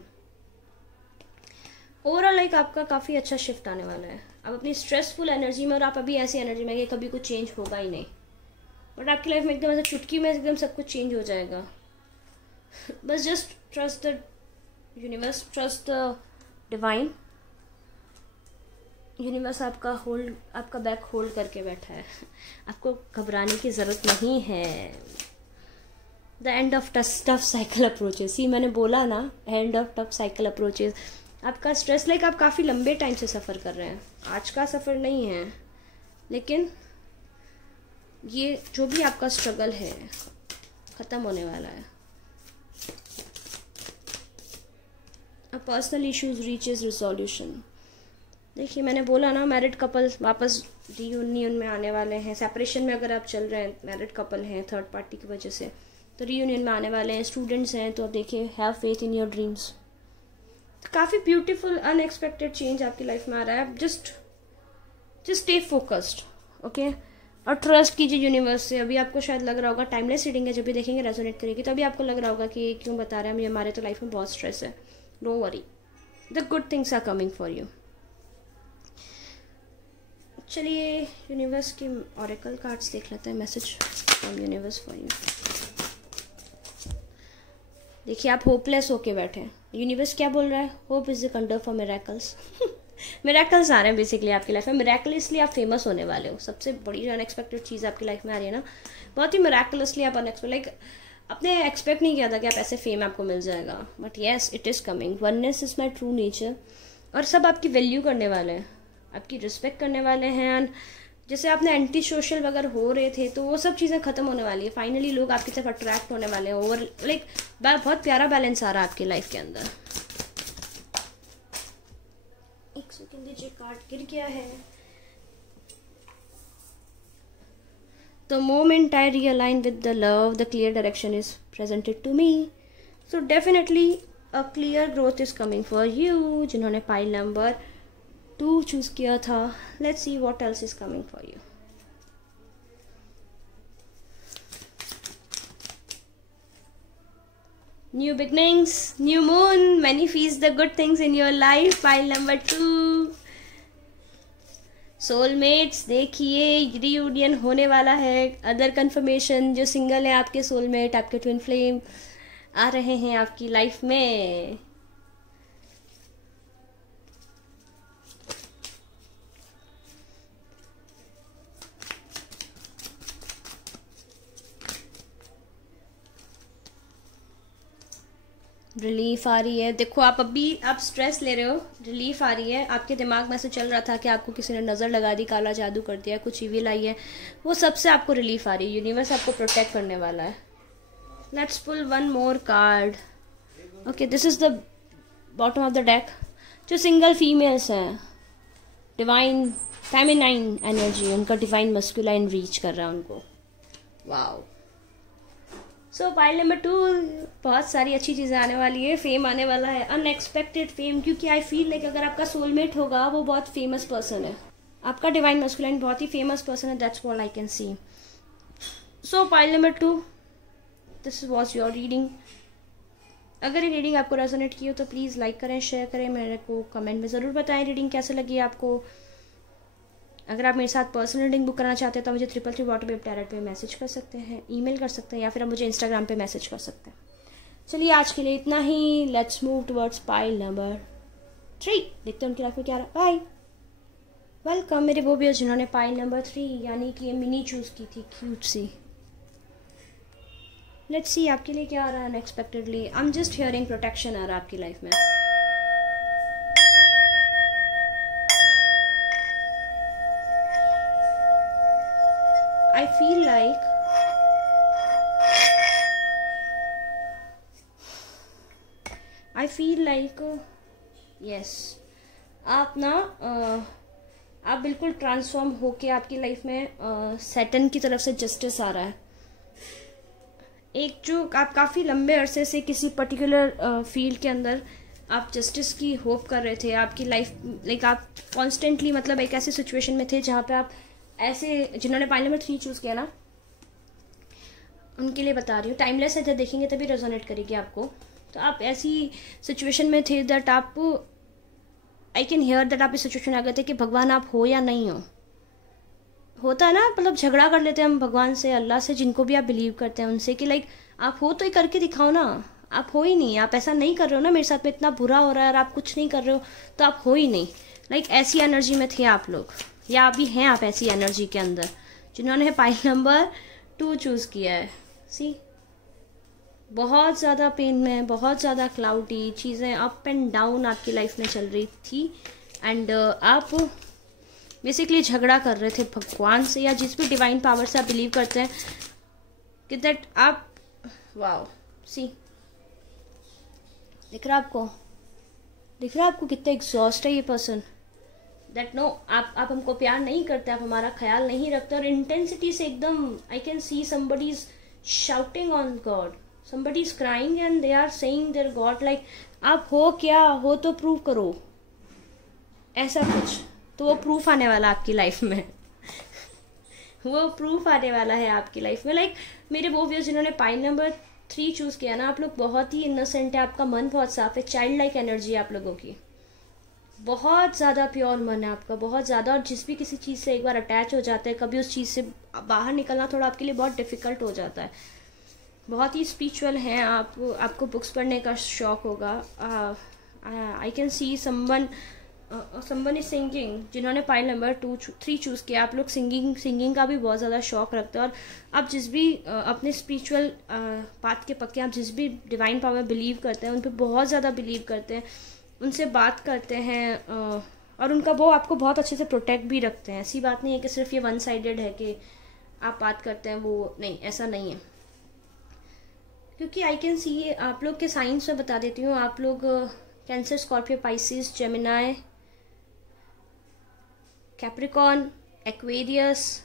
ओवरऑल आपका काफ़ी अच्छा शिफ्ट आने वाला है। आप अपनी स्ट्रेसफुल एनर्जी में, और आप अभी ऐसी एनर्जी में कि कभी कुछ चेंज होगा ही नहीं, बट आपकी लाइफ में एकदम ऐसा चुटकी में एकदम सब कुछ चेंज हो जाएगा। बस just trust the universe, trust the divine. Universe आपका बैक होल्ड करके बैठा है, आपको घबराने की ज़रूरत नहीं है। The end of tough cycle approaches, see मैंने बोला ना, end of tough cycle approaches. आपका स्ट्रेस आप काफ़ी लंबे टाइम से सफ़र कर रहे हैं, आज का सफ़र नहीं है, लेकिन ये जो भी आपका स्ट्रगल है ख़त्म होने वाला है। Personal issues reaches resolution. देखिए मैंने बोला ना, मैरिड कपल वापस रीयूनियन में आने वाले हैं। सेपरेशन में अगर आप चल रहे हैं, मैरिड कपल हैं थर्ड पार्टी की वजह से, तो रीयूनियन में आने वाले हैं। स्टूडेंट्स हैं तो देखिए, have faith in your dreams. काफ़ी ब्यूटीफुल अनएक्सपेक्टेड चेंज आपकी लाइफ में आ रहा है। जस्ट स्टे फोकस्ड, ओके, और ट्रस्ट कीजिए यूनिवर्स से। अभी आपको शायद लग रहा होगा, टाइमलेस रीडिंग है, जब भी देखेंगे रेजोनेट करेगी, तो अभी आपको लग रहा होगा कि क्यों बता रहे हैं मुझे, हमारे तो लाइफ में बहुत स्ट्रेस है। Don't worry, the good things are coming for you. चलिए यूनिवर्स की ऑरेकल कार्ड्स देख लेते हैं, message from universe for you. देखिए आप होपलेस होके बैठे हैं, यूनिवर्स क्या बोल रहा है? Hope is the conduit for miracles. Miracles आ रहे हैं बेसिकली आपकी लाइफ में। मिरेकलसली आप फेमस होने वाले हो। सबसे बड़ी जो अनएक्सपेक्टेड चीज़ आपकी लाइफ में आ रही है ना, बहुत ही मिरेकलसली आप आपने एक्सपेक्ट नहीं किया था कि आप ऐसे फेम आपको मिल जाएगा, but yes it is coming. Oneness is my true nature. और सब आपकी वैल्यू करने वाले हैं, आपकी रिस्पेक्ट करने वाले हैं। जैसे आपने एंटी सोशल वगैरह हो रहे थे, तो वो सब चीज़ें खत्म होने वाली है। फाइनली लोग आपकी तरफ अट्रैक्ट होने वाले हैं। ओवर बहुत प्यारा बैलेंस आ रहा है आपकी लाइफ के अंदर। एक सेकंड दीजिए, कार्ड गिर गया है। The moment I realign with the love, the clear direction is presented to me. So definitely a clear growth is coming for you. जिन्होंने पाइल नंबर 2 चूज किया था, let's see what else is coming for you. New beginnings, new moon, manifest the good things in your life. Pile number 2. Soulmates, देखिए reunion होने वाला है। Other confirmation, जो single है आपके सोलमेट, आपके ट्विन फ्लेम आ रहे हैं आपकी लाइफ में। रिलीफ आ रही है। देखो आप स्ट्रेस ले रहे हो, रिलीफ आ रही है। आपके दिमाग में से चल रहा था कि आपको किसी ने नज़र लगा दी, काला जादू कर दिया, कुछ इविल आई है, वो सबसे आपको रिलीफ आ रही है। यूनिवर्स आपको प्रोटेक्ट करने वाला है। Let's pull one more card. Okay, this is the bottom of the deck. जो सिंगल फीमेल्स हैं, डिवाइन फेमिनाइन एनर्जी, उनका डिवाइन मस्कुलाइन रीच कर रहा है उनको। वाओ, सो पाइल नंबर 2, बहुत सारी अच्छी चीज़ें आने वाली है, फेम आने वाला है, अनएक्सपेक्टेड फेम, क्योंकि आई फील लाइक अगर आपका सोलमेट होगा वो बहुत फेमस पर्सन है, आपका डिवाइन मैस्कुलिन बहुत ही फेमस पर्सन है, that's what I can see. So pile number 2, this was your reading. अगर ये रीडिंग आपको रेजोनेट की हो तो प्लीज़ लाइक करें, शेयर करें, मेरे को कमेंट में ज़रूर बताएं रीडिंग कैसे लगी आपको। अगर आप मेरे साथ पर्सनल रीडिंग बुक करना चाहते हैं तो मुझे 333 WhatsApp टैरेट पे मैसेज कर सकते हैं, ईमेल कर सकते हैं, या फिर आप मुझे इंस्टाग्राम पे मैसेज कर सकते हैं। चलिए आज के लिए इतना ही, let's move towards pile number 3, देखते हैं उनकी लाइफ में क्या रहा। बाय, वेलकम मेरे वो भी जिन्होंने पाइल नंबर 3 यानी कि ये मिनी चूज़ की थी, क्यूट सी। लेट्स सी आपके लिए क्या आ रहा है unexpectedly. I am just hearing protection आ रहा है आपकी लाइफ में। I feel like yes, आप ना आप बिल्कुल ट्रांसफॉर्म होके आपकी लाइफ में सैटर्न की तरफ से जस्टिस आ रहा है। एक जो आप काफ़ी लंबे अरसे से किसी पर्टिकुलर फील्ड के अंदर आप जस्टिस की होप कर रहे थे, आपकी लाइफ लाइक आप कॉन्स्टेंटली मतलब एक ऐसी सिचुएशन में थे जहाँ पे आप ऐसे, जिन्होंने पाइल नंबर 3 चूज़ किया ना उनके लिए बता रही हूँ, टाइमलेस है, जब देखेंगे तभी रेजोनेट करेगी आपको। तो आप ऐसी सिचुएशन में थे दैट आप, आई कैन हियर दैट आप इस सिचुएशन में आ गए थे कि भगवान आप हो या नहीं हो। होता है ना, मतलब झगड़ा कर लेते हैं हम भगवान से, अल्लाह से, जिनको भी आप बिलीव करते हैं उनसे, कि लाइक आप हो तो ही करके दिखाओ ना, आप हो ही नहीं, आप ऐसा नहीं कर रहे हो ना, मेरे साथ में इतना बुरा हो रहा है और आप कुछ नहीं कर रहे हो तो आप हो ही नहीं। लाइक ऐसी एनर्जी में थे आप लोग, या अभी हैं आप ऐसी एनर्जी के अंदर, जिन्होंने पाइल नंबर 2 चूज़ किया है। सी, बहुत ज़्यादा पेन में, बहुत ज़्यादा क्लाउडी चीज़ें, अप एंड डाउन आपकी लाइफ में चल रही थी, एंड आप बेसिकली झगड़ा कर रहे थे भगवान से या जिस भी डिवाइन पावर से आप बिलीव करते हैं कि दैट आप, वाओ, सी दिख रहा आपको, दिख रहा आपको कितना एग्जॉस्ट है ये पर्सन, दैट नो आप हमको प्यार नहीं करते, आप हमारा ख्याल नहीं रखते, और इंटेंसिटी से एकदम आई can C somebody is shouting on God, somebody is crying and they are saying their God like आप हो क्या हो तो प्रूव करो, ऐसा कुछ। तो वो प्रूफ आने वाला आपकी लाइफ में वो प्रूफ आने वाला है आपकी लाइफ में। लाइक मेरे वो व्यूअर्स जिन्होंने पाइल नंबर 3 चूज़ किया ना, आप लोग बहुत ही इनोसेंट है, आपका मन बहुत साफ है, चाइल्ड लाइक एनर्जी है आप लोगों की, बहुत ज़्यादा प्योर मन है आपका, बहुत ज़्यादा। और जिस भी किसी चीज़ से एक बार अटैच हो जाते हैं, कभी उस चीज़ से बाहर निकलना थोड़ा आपके लिए बहुत डिफ़िकल्ट हो जाता है। बहुत ही स्पिरिचुअल हैं आप, आपको बुक्स पढ़ने का शौक होगा। आई can see someone is singing, जिन्होंने पाइल नंबर 3 चूज़ किया, आप लोग सिंगिंग का भी बहुत ज़्यादा शौक रखते हैं, और आप जिस भी अपने स्पिरिचुअल पाथ के पक्के, आप जिस भी डिवाइन पावर बिलीव करते हैं उन पर बहुत ज़्यादा बिलीव करते हैं, उनसे बात करते हैं, और उनका वो आपको बहुत अच्छे से प्रोटेक्ट भी रखते हैं। ऐसी बात नहीं है कि सिर्फ ये वन साइडेड है कि आप बात करते हैं, वो नहीं, ऐसा नहीं है। क्योंकि आई कैन सी, आप लोग के साइंस में बता देती हूँ, आप लोग cancer, Scorpio, Pisces, Gemini, Capricorn, Aquarius,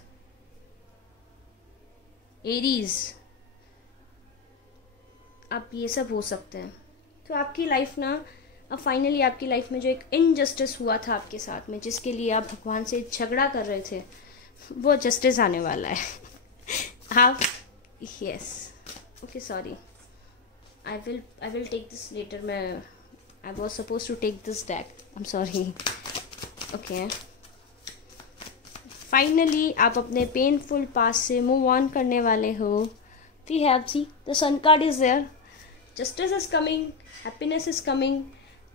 Aries, आप ये सब हो सकते हैं। तो आपकी लाइफ ना, अब फाइनली आपकी लाइफ में जो एक इनजस्टिस हुआ था आपके साथ में, जिसके लिए आप भगवान से झगड़ा कर रहे थे, वो जस्टिस आने वाला है। आप yes, okay, sorry, I will take this letter. मैं I was suppose to take this deck, I am sorry. Okay, finally आप अपने पेनफुल पास से मूव ऑन करने वाले हो। We have see the sun card is there, justice is coming, happiness is coming.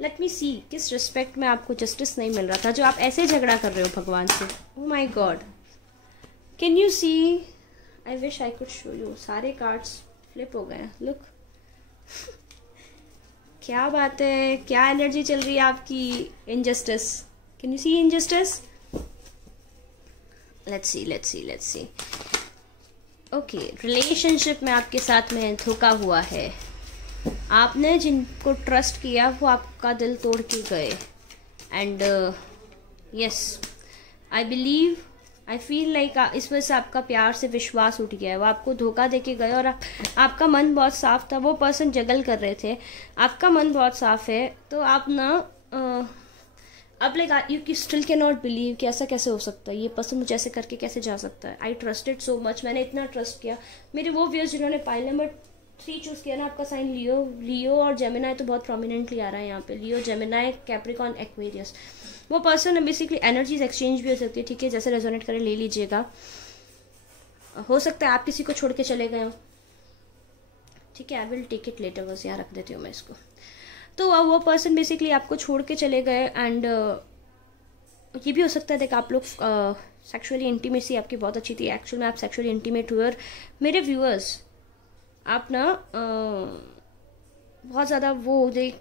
Let me see किस respect में आपको justice नहीं मिल रहा था, जो आप ऐसे झगड़ा कर रहे हो भगवान से। Oh my God, can you see, I wish I could show you. सारे कार्ड्स फ्लिप हो गए, लुक क्या बात है, क्या एनर्जी चल रही है आपकी। Injustice, can you see injustice? Let's see. Okay, relationship में आपके साथ में धोखा हुआ है, आपने जिनको ट्रस्ट किया वो आपका दिल तोड़ के गए, and yes, I believe I feel like इस वजह से आपका प्यार से विश्वास उठ गया है। वो आपको धोखा देके गए और आपका मन बहुत साफ था, वो पर्सन जगल कर रहे थे, आपका मन बहुत साफ है, तो आप ना अब like you still can not believe कि ऐसा कैसे हो सकता है, ये पर्सन मुझे ऐसे करके कैसे जा सकता है। आई ट्रस्टेड सो मच, मैंने इतना ट्रस्ट किया। मेरे वो व्यूअर्स जिन्होंने पाइल नंबर 3 चूज़ किया ना, आपका साइन लियो और जेमिनाई तो बहुत प्रोमिनेंटली आ रहा है यहाँ पे, लियो, जेमिनाई, कैप्रिकॉन, एक्वेरियस। वो पर्सन बेसिकली एनर्जीज एक्सचेंज भी हो सकती है, ठीक है, जैसे रेजोनेट करे ले लीजिएगा। हो सकता है आप किसी को छोड़ के चले गए हो, ठीक है, I will take it later, बस यहाँ रख देती हूँ मैं इसको। तो वो पर्सन बेसिकली आपको छोड़ के चले गए एंड ये भी हो सकता है देख आप लोग सेक्सुअली इंटीमेसी आपकी बहुत अच्छी थी, एक्चुअल में आप सेक्सुअली इंटीमेट हुए। और मेरे व्यूअर्स आप ना बहुत ज़्यादा वो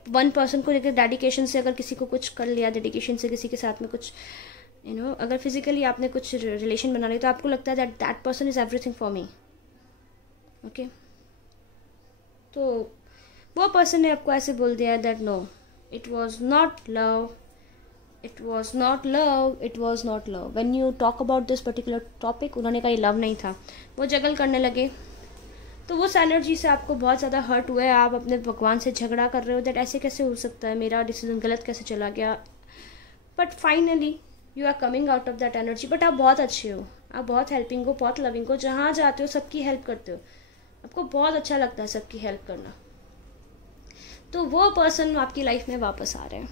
वन पर्सन को लेकर डेडिकेशन से अगर किसी को कुछ कर लिया, डेडिकेशन से किसी के साथ में कुछ अगर फिजिकली आपने कुछ रिलेशन बना लिया तो आपको लगता है that person is everything for me, okay. तो वो पर्सन ने आपको ऐसे बोल दिया that no, it was not love, it was not love, it was not love. When you talk about this particular topic, उन्होंने कहा ये लव नहीं था, वो जगल करने लगे। तो उस एनर्जी से आपको बहुत ज़्यादा हर्ट हुआ है, आप अपने भगवान से झगड़ा कर रहे हो दैट ऐसे कैसे हो सकता है, मेरा डिसीजन गलत कैसे चला गया। But finally you are coming out of that energy. But आप बहुत अच्छे हो, आप बहुत हेल्पिंग हो, बहुत लविंग हो, जहाँ जाते हो सबकी हेल्प करते हो, आपको बहुत अच्छा लगता है सबकी हेल्प करना। तो वो पर्सन आपकी लाइफ में वापस आ रहे हैं,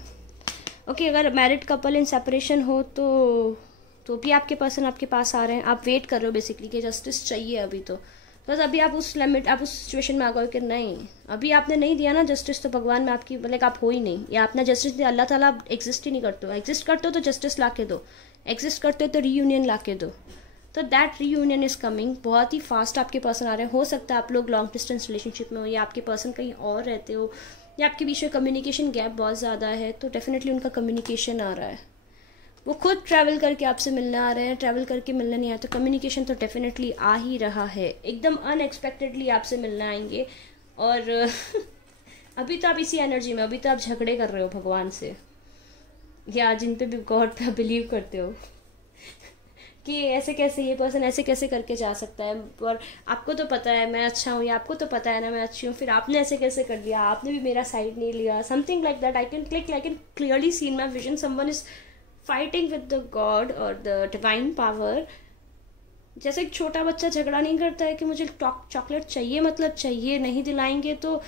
ओके। अगर मैरिड कपल इन सेपरेशन हो तो भी आपके पर्सन आपके पास आ रहे हैं। आप वेट कर रहे हो बेसिकली कि जस्टिस चाहिए अभी, तो बस अभी आप उस लिमिट, आप उस सिचुएशन में आ गए कि नहीं, अभी आपने नहीं दिया ना जस्टिस, तो भगवान में आपकी लाइक आप हो ही नहीं, या आपने जस्टिस दिया, अल्लाह ताला आप एग्जिस्ट ही नहीं करते हो। एग्जिस्ट करते हो तो जस्टिस ला के दो, एग्जिस्ट करते हो तो रीयूनियन ला के दो। तो दैट रीयूनियन इज कमिंग, बहुत ही फास्ट आपके पर्सन आ रहे हैं। हो सकता है आप लोग लॉन्ग डिस्टेंस रिलेशनशिप में हो, या आपके पर्सन कहीं और रहते हो, या आपके बीच में कम्युनिकेशन गैप बहुत ज़्यादा है, तो डेफिनेटली उनका कम्युनिकेशन आ रहा है। वो खुद ट्रैवल करके आपसे मिलने आ रहे हैं, ट्रैवल करके मिलने नहीं आए तो कम्युनिकेशन तो डेफिनेटली आ ही रहा है, एकदम अनएक्सपेक्टेडली आपसे मिलने आएंगे। और अभी तो आप इसी एनर्जी में, अभी तो आप झगड़े कर रहे हो भगवान से, या जिन पे भी गॉड पे बिलीव करते हो कि ऐसे कैसे ये पर्सन ऐसे कैसे करके जा सकता है, और आपको तो पता है मैं अच्छा हूँ, या आपको तो पता है ना मैं अच्छी हूँ, फिर आपने ऐसे कैसे कर दिया, आपने भी मेरा साइड नहीं लिया, something like that. I can clearly see in my vision someone is fighting with the God और द डिवाइन पावर। जैसे एक छोटा बच्चा झगड़ा नहीं करता है कि मुझे चॉकलेट चाहिए, मतलब चाहिए, नहीं दिलाएंगे तो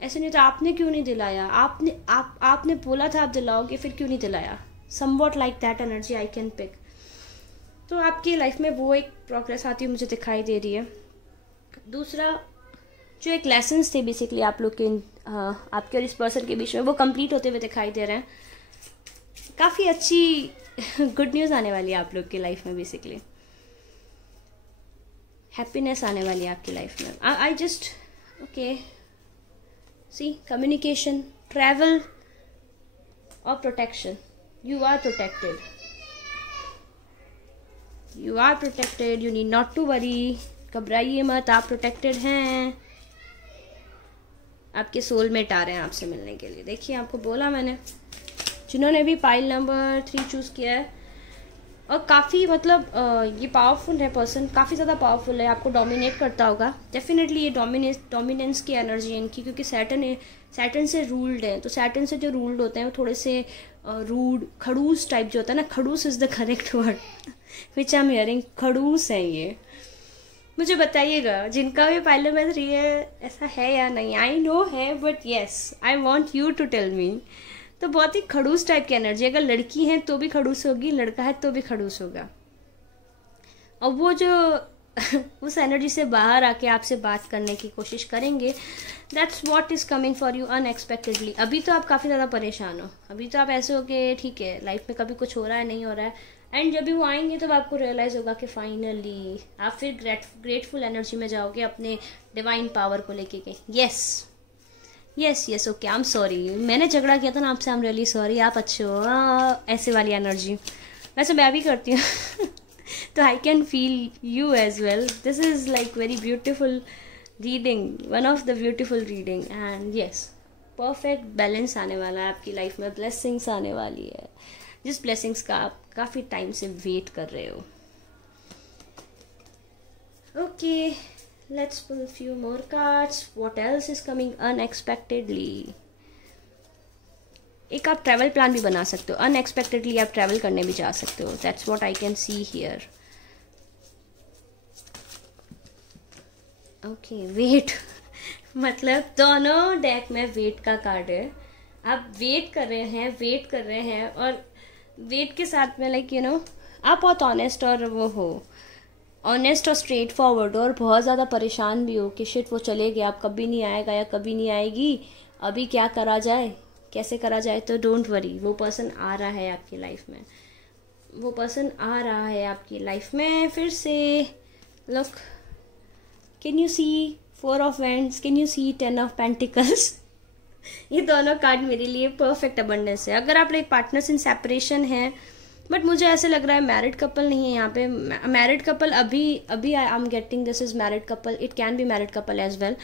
ऐसे नहीं, तो आपने क्यों नहीं दिलाया, आपने बोला था आप दिलाओगे, फिर क्यों नहीं दिलाया। Somewhat like that energy I can pick. तो आपकी लाइफ में वो एक प्रोग्रेस आती हुई मुझे दिखाई दे रही है। दूसरा जो एक लेसन्स थे बेसिकली आप लोग के आपके और इस पर्सन के बीच में, वो कंप्लीट होते हुए दिखाई दे रहे हैं। काफ़ी अच्छी गुड न्यूज़ आने वाली है आप लोग की लाइफ में, बेसिकली हैप्पीनेस आने वाली है आपकी लाइफ में। I just okay see communication, travel और protection. You are protected, you are protected, you need not to worry, घबराइए मत, आप प्रोटेक्टेड हैं। आपके सोलमेट आ रहे हैं आपसे मिलने के लिए। देखिए आपको बोला मैंने, जिन्होंने भी पाइल नंबर 3 चूज़ किया है, और काफ़ी मतलब ये पावरफुल है पर्सन, काफ़ी ज़्यादा पावरफुल है, आपको डोमिनेट करता होगा डेफिनेटली। ये डोमिनेंस की एनर्जी है इनकी, क्योंकि सैटर्न से रूल्ड है। तो सैटर्न से जो रूल्ड होते हैं वो थोड़े से रूड, खड़ूस टाइप जो होता है ना, खड़ूस is the correct word which I am hearing, खड़ूस है ये। मुझे बताइएगा जिनका भी पाइल नंबर 3 है ऐसा है या नहीं। आई नो है, but yes I want you to tell me. तो बहुत ही खड़ूस टाइप की एनर्जी, अगर लड़की है तो भी खड़ूस होगी, लड़का है तो भी खड़ूस होगा। और वो जो उस एनर्जी से बाहर आके आपसे बात करने की कोशिश करेंगे, that's what is coming for you unexpectedly. अभी तो आप काफ़ी ज़्यादा परेशान हो, अभी तो आप ऐसे हो कि ठीक है लाइफ में कभी कुछ हो रहा है नहीं हो रहा है, एंड जब भी वो आएंगे तो आपको रियलाइज़ होगा कि फाइनली आप फिर ग्रेटफुल एनर्जी में जाओगे अपने डिवाइन पावर को लेके के। Yes okay, I am sorry, मैंने झगड़ा किया था ना आपसे, आई एम रियली सॉरी, आप अच्छे हो, ऐसे वाली एनर्जी। वैसे मैं भी करती हूँ तो I can feel you as well. This is like very beautiful reading, one of the beautiful reading, and yes perfect balance आने वाला है आपकी लाइफ में, ब्लेसिंग्स आने वाली है, जिस ब्लेसिंग्स का आप काफ़ी टाइम से वेट कर रहे हो। Okay, let's pull a few more cards. What else is coming unexpectedly? एक आप ट्रैवल प्लान भी बना सकते हो, अनएक्सपेक्टेडली आप ट्रैवल करने भी जा सकते हो. That's what I can see here. Okay, wait. मतलब दोनों डेक में वेट का कार्ड है. आप वेट कर रहे हैं और वेट के साथ में लाइक यू नो आप बहुत ऑनेस्ट और वो हो, ऑनेस्ट और स्ट्रेट फॉरवर्ड, और बहुत ज़्यादा परेशान भी हो कि शिट वो चले गए, आप कभी नहीं आएगा या कभी नहीं आएगी, अभी क्या करा जाए, कैसे करा जाए. तो डोंट वरी, वो पर्सन आ रहा है आपकी लाइफ में, वो पर्सन आ रहा है आपकी लाइफ में फिर से. Look, can you see 4 of wands, can you see 10 of pentacles. ये दोनों कार्ड मेरे लिए परफेक्ट अबंडेंस है. अगर आप लाइक पार्टनर्स इन सेपरेशन है, बट मुझे ऐसे लग रहा है मैरिड कपल नहीं है यहाँ पे. मैरिड कपल अभी I am getting this is married couple. It can be married couple as well,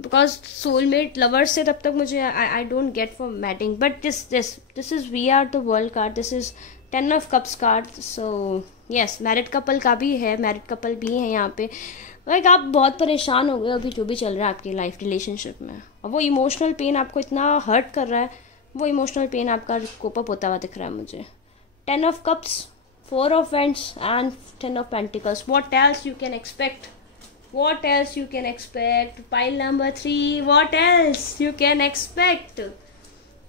because soulmate lovers से तब तक मुझे I don't get for mating. But this is we are the world card. This is 10 of cups card. So yes, married couple का भी है, married couple भी है यहाँ पे. लाइक आप बहुत परेशान हो गए अभी जो भी चल रहा है आपकी लाइफ रिलेशनशिप में, और वो इमोशनल पेन आपको इतना हर्ट कर रहा है, वो इमोशनल पेन आपका कोप अप होता हुआ दिख रहा है मुझे. 10 of cups, 4 of wands and 10 of pentacles. What else you can expect? What else you can expect? Pile number 3. What else you can expect?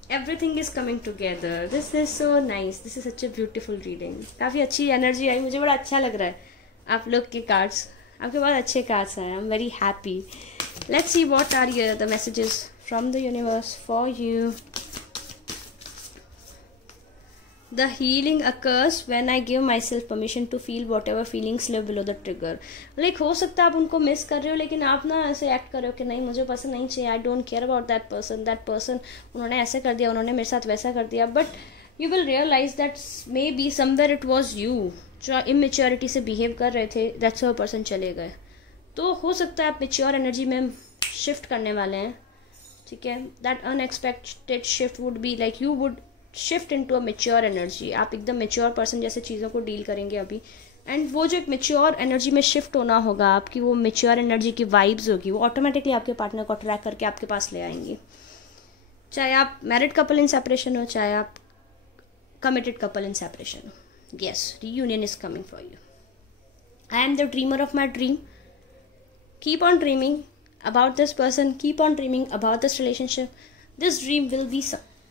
Everything is coming together. This is so nice. This is such a beautiful reading. काफ़ी अच्छी energy आई, मुझे बड़ा अच्छा लग रहा है आप लोग के कार्ड्स. आपके बहुत अच्छे कार्ड्स हैं. I am very happy. Let's see what are the messages from the universe for you. The healing occurs when I give myself permission to feel whatever feelings live below the trigger. Like हो सकता है आप उनको miss कर रहे हो, लेकिन आप ना ऐसे एक्ट कर रहे हो कि नहीं मुझे पसंद नहीं चाहिए, I don't care about that person, उन्होंने ऐसे कर दिया, उन्होंने मेरे साथ वैसा कर दिया. But you will realise that maybe somewhere it was you जो इमेच्योरिटी से बिहेव कर रहे थे, दैट्स वो पर्सन चले गए. तो हो सकता है आप मेच्योर एनर्जी में शिफ्ट करने वाले हैं. ठीक है, that unexpected shift would be like you would shift into a mature energy. आप एकदम मेच्योर पर्सन जैसे चीज़ों को डील करेंगे अभी. एंड वो जो एक मेच्योर एनर्जी में शिफ्ट होना होगा, आपकी वो मेच्योर एनर्जी की वाइब्स होगी, वो ऑटोमेटिकली आपके पार्टनर को अट्रैक्ट करके आपके पास ले आएंगी. चाहे आप मैरिड कपल इन सेपरेशन हो, चाहे आप कमिटेड कपल इन सेपरेशन हो. Yes, reunion is coming for you. I am the dreamer of my dream. Keep on dreaming about this person, keep on dreaming about this relationship. This dream will be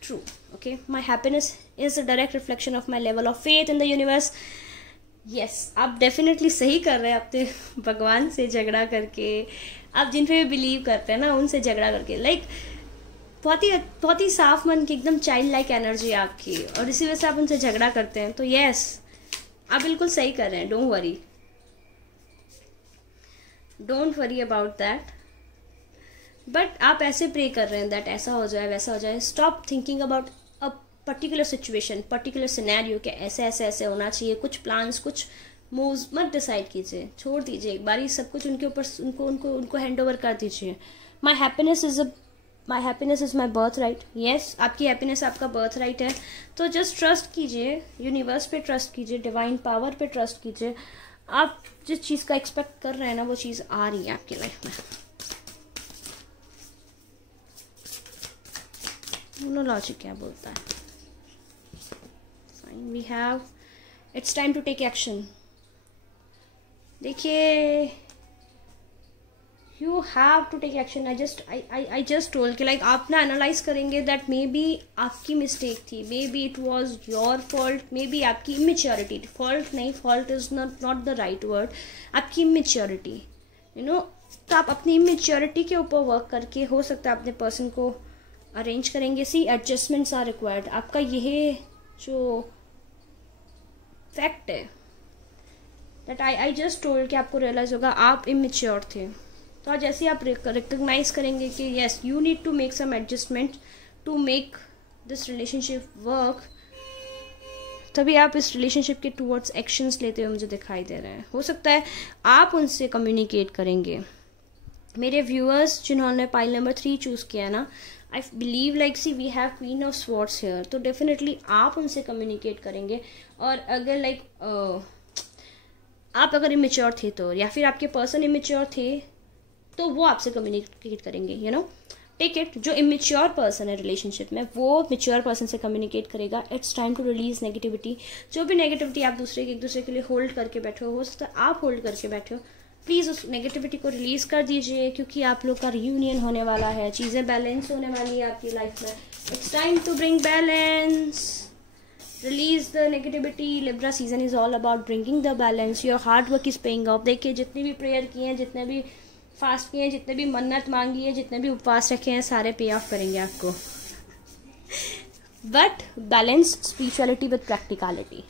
true. Okay, my happiness is a direct reflection of my level of faith in the universe. Yes, आप definitely सही कर रहे हैं अपने भगवान से झगड़ा करके. आप जिन पे भी बिलीव करते हैं ना, उनसे झगड़ा करके. लाइक बहुत ही साफ मन की एकदम चाइल्ड लाइक एनर्जी है आपकी, और इसी वजह से आप उनसे झगड़ा करते हैं. तो यस, आप बिल्कुल सही कर रहे हैं. Don't worry about that. But आप ऐसे प्रे कर रहे हैं दैट ऐसा हो जाए, वैसा हो जाए. Stop thinking about a particular situation, particular scenario कि ऐसे होना चाहिए. कुछ प्लान्स, कुछ मूव्स मत डिसाइड कीजिए, छोड़ दीजिए एक बार. सब कुछ उनके ऊपर उनको हैंड ओवर कर दीजिए. My happiness is my birth right. Yes, आपकी हैप्पीनेस आपका बर्थ राइट है. तो जस्ट ट्रस्ट कीजिए, यूनिवर्स पे ट्रस्ट कीजिए, डिवाइन पावर पे ट्रस्ट कीजिए. आप जिस चीज़ का एक्सपेक्ट कर रहे हैं ना, वो चीज़ आ रही है आपकी लाइफ में. मोनोलॉजी क्या बोलता है? Fine, we have it's time to take action. देखिए, you have to take action. I just told कि लाइक आप ना एनालाइज करेंगे दैट मे बी आपकी मिस्टेक थी, maybe it was your fault, maybe आपकी इमेच्योरिटी. फॉल्ट नहीं, fault is not the right word. आपकी इमेच्योरिटी, यू नो. तो आप अपनी इमेच्योरिटी के ऊपर वर्क करके हो सकता है अपने पर्सन को अरेंज करेंगे. सी, एडजस्टमेंट्स आर रिक्वायर्ड. आपका यह जो फैक्ट है दैट आई जस्ट टोल्ड कि आपको रियलाइज होगा आप इमेच्योर थे. तो जैसे आप रिकग्नाइज करेंगे कि yes, you need to make some adjustment to make this relationship work, तभी आप इस रिलेशनशिप के टूवर्ड्स एक्शंस लेते हुए मुझे दिखाई दे रहे हैं. हो सकता है आप उनसे कम्युनिकेट करेंगे. मेरे व्यूअर्स जिन्होंने पाइल नंबर 3 चूज़ किया ना, I believe like see we have queen of swords here. तो डेफिनेटली आप उनसे कम्युनिकेट करेंगे. और अगर लाइक आप अगर इमेच्योर थे तो, या फिर आपके पर्सन इमेच्योर थे तो वो आपसे कम्युनिकेट करेंगे, यू नो, टेक इट। जो इमेच्योर पर्सन है रिलेशनशिप में वो मेच्योर पर्सन से कम्युनिकेट करेगा। It's time to release negativity. जो भी नेगेटिविटी आप एक दूसरे के लिए होल्ड करके बैठे हो सकता है आप होल्ड करके बैठे हो, प्लीज़ उस नेगेटिविटी को रिलीज़ कर दीजिए, क्योंकि आप लोग का रियूनियन होने वाला है, चीज़ें बैलेंस होने वाली है आपकी लाइफ में। It's time to bring balance, release the negativity. Libra season is all about bringing the balance. Your hard work is paying off. देखिए जितनी भी प्रेयर किए हैं, जितने भी फास्ट किए हैं, जितने भी मन्नत मांगी है, जितने भी उपवास रखे हैं, सारे पे ऑफ करेंगे आपको। But balance spirituality with practicality.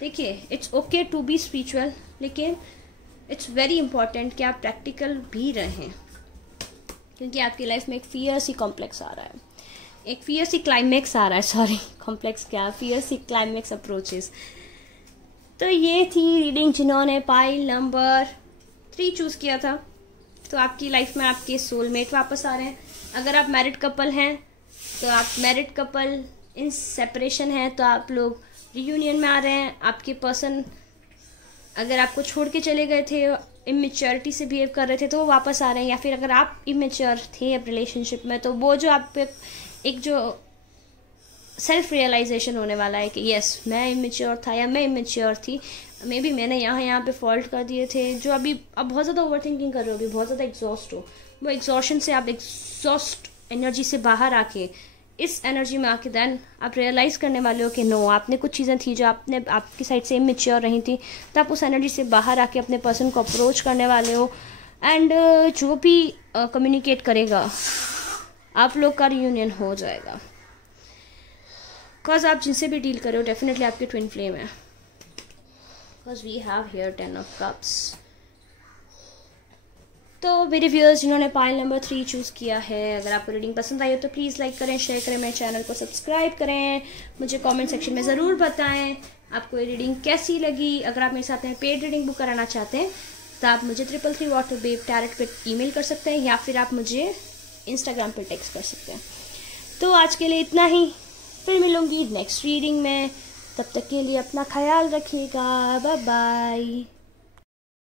देखिए it's okay to be spiritual, लेकिन इट्स वेरी इंपॉर्टेंट कि आप प्रैक्टिकल भी रहें, क्योंकि आपकी लाइफ में एक फियर्स ही कॉम्प्लेक्स आ रहा है, एक फियर्स ही क्लाइमेक्स आ रहा है, सॉरी कॉम्प्लेक्स क्या, फियर्स ही क्लाइमेक्स अप्रोचेस। तो ये थी रीडिंग जिन्होंने पाइल नंबर 3 चूज़ किया था। तो आपकी लाइफ में आपके सोलमेट वापस आ रहे हैं। अगर आप मैरिड कपल हैं तो आप मैरिड कपल इन सेपरेशन हैं तो आप लोग रियूनियन में आ रहे हैं। आपके पर्सन अगर आपको छोड़ के चले गए थे, इमेच्योरिटी से बिहेव कर रहे थे, तो वो वापस आ रहे हैं। या फिर अगर आप इमेच्योर थे अब रिलेशनशिप में, तो वो जो आप पे एक जो सेल्फ रियलाइजेशन होने वाला है कि यस मैं इमेच्योर था या मैं इमेच्योर थी, मे बी मैंने यहाँ पे फॉल्ट कर दिए थे। जो अभी अब बहुत ज़्यादा ओवर थिंकिंग कर रहे हो, अभी बहुत ज़्यादा एग्जॉस्ट हो, वो एग्जॉशन से आप एग्जॉस्ट एनर्जी से बाहर आके इस एनर्जी में आके देन आप रियलाइज़ करने वाले हो कि नो, आपने कुछ चीज़ें थी जो आपकी साइड से इमेच्योर रही थी, तो आप उस एनर्जी से बाहर आके अपने पर्सन को अप्रोच करने वाले हो। एंड जो भी कम्युनिकेट करेगा आप लोग का रियूनियन हो जाएगा। बिकॉज आप जिनसे भी डील कर रहे हो डेफिनेटली आपके ट्विन फ्लेम है। Because we have here 10 of cups. तो मेरे व्यूअर्स जिन्होंने पाइल नंबर 3 चूज़ किया है, अगर आपको रीडिंग पसंद आई हो तो प्लीज़ लाइक करें, शेयर करें, मेरे चैनल को सब्सक्राइब करें। मुझे कमेंट सेक्शन में ज़रूर बताएं आपको ये रीडिंग कैसी लगी। अगर आप मेरे साथ में पेड रीडिंग बुक कराना चाहते हैं तो आप मुझे 333 वाटर बेब टैरेट पे ईमेल कर सकते हैं, या फिर आप मुझे इंस्टाग्राम पे टेक्स्ट कर सकते हैं। तो आज के लिए इतना ही, फिर मिलूंगी नेक्स्ट रीडिंग में। तब तक के लिए अपना ख्याल रखिएगा। Bye bye.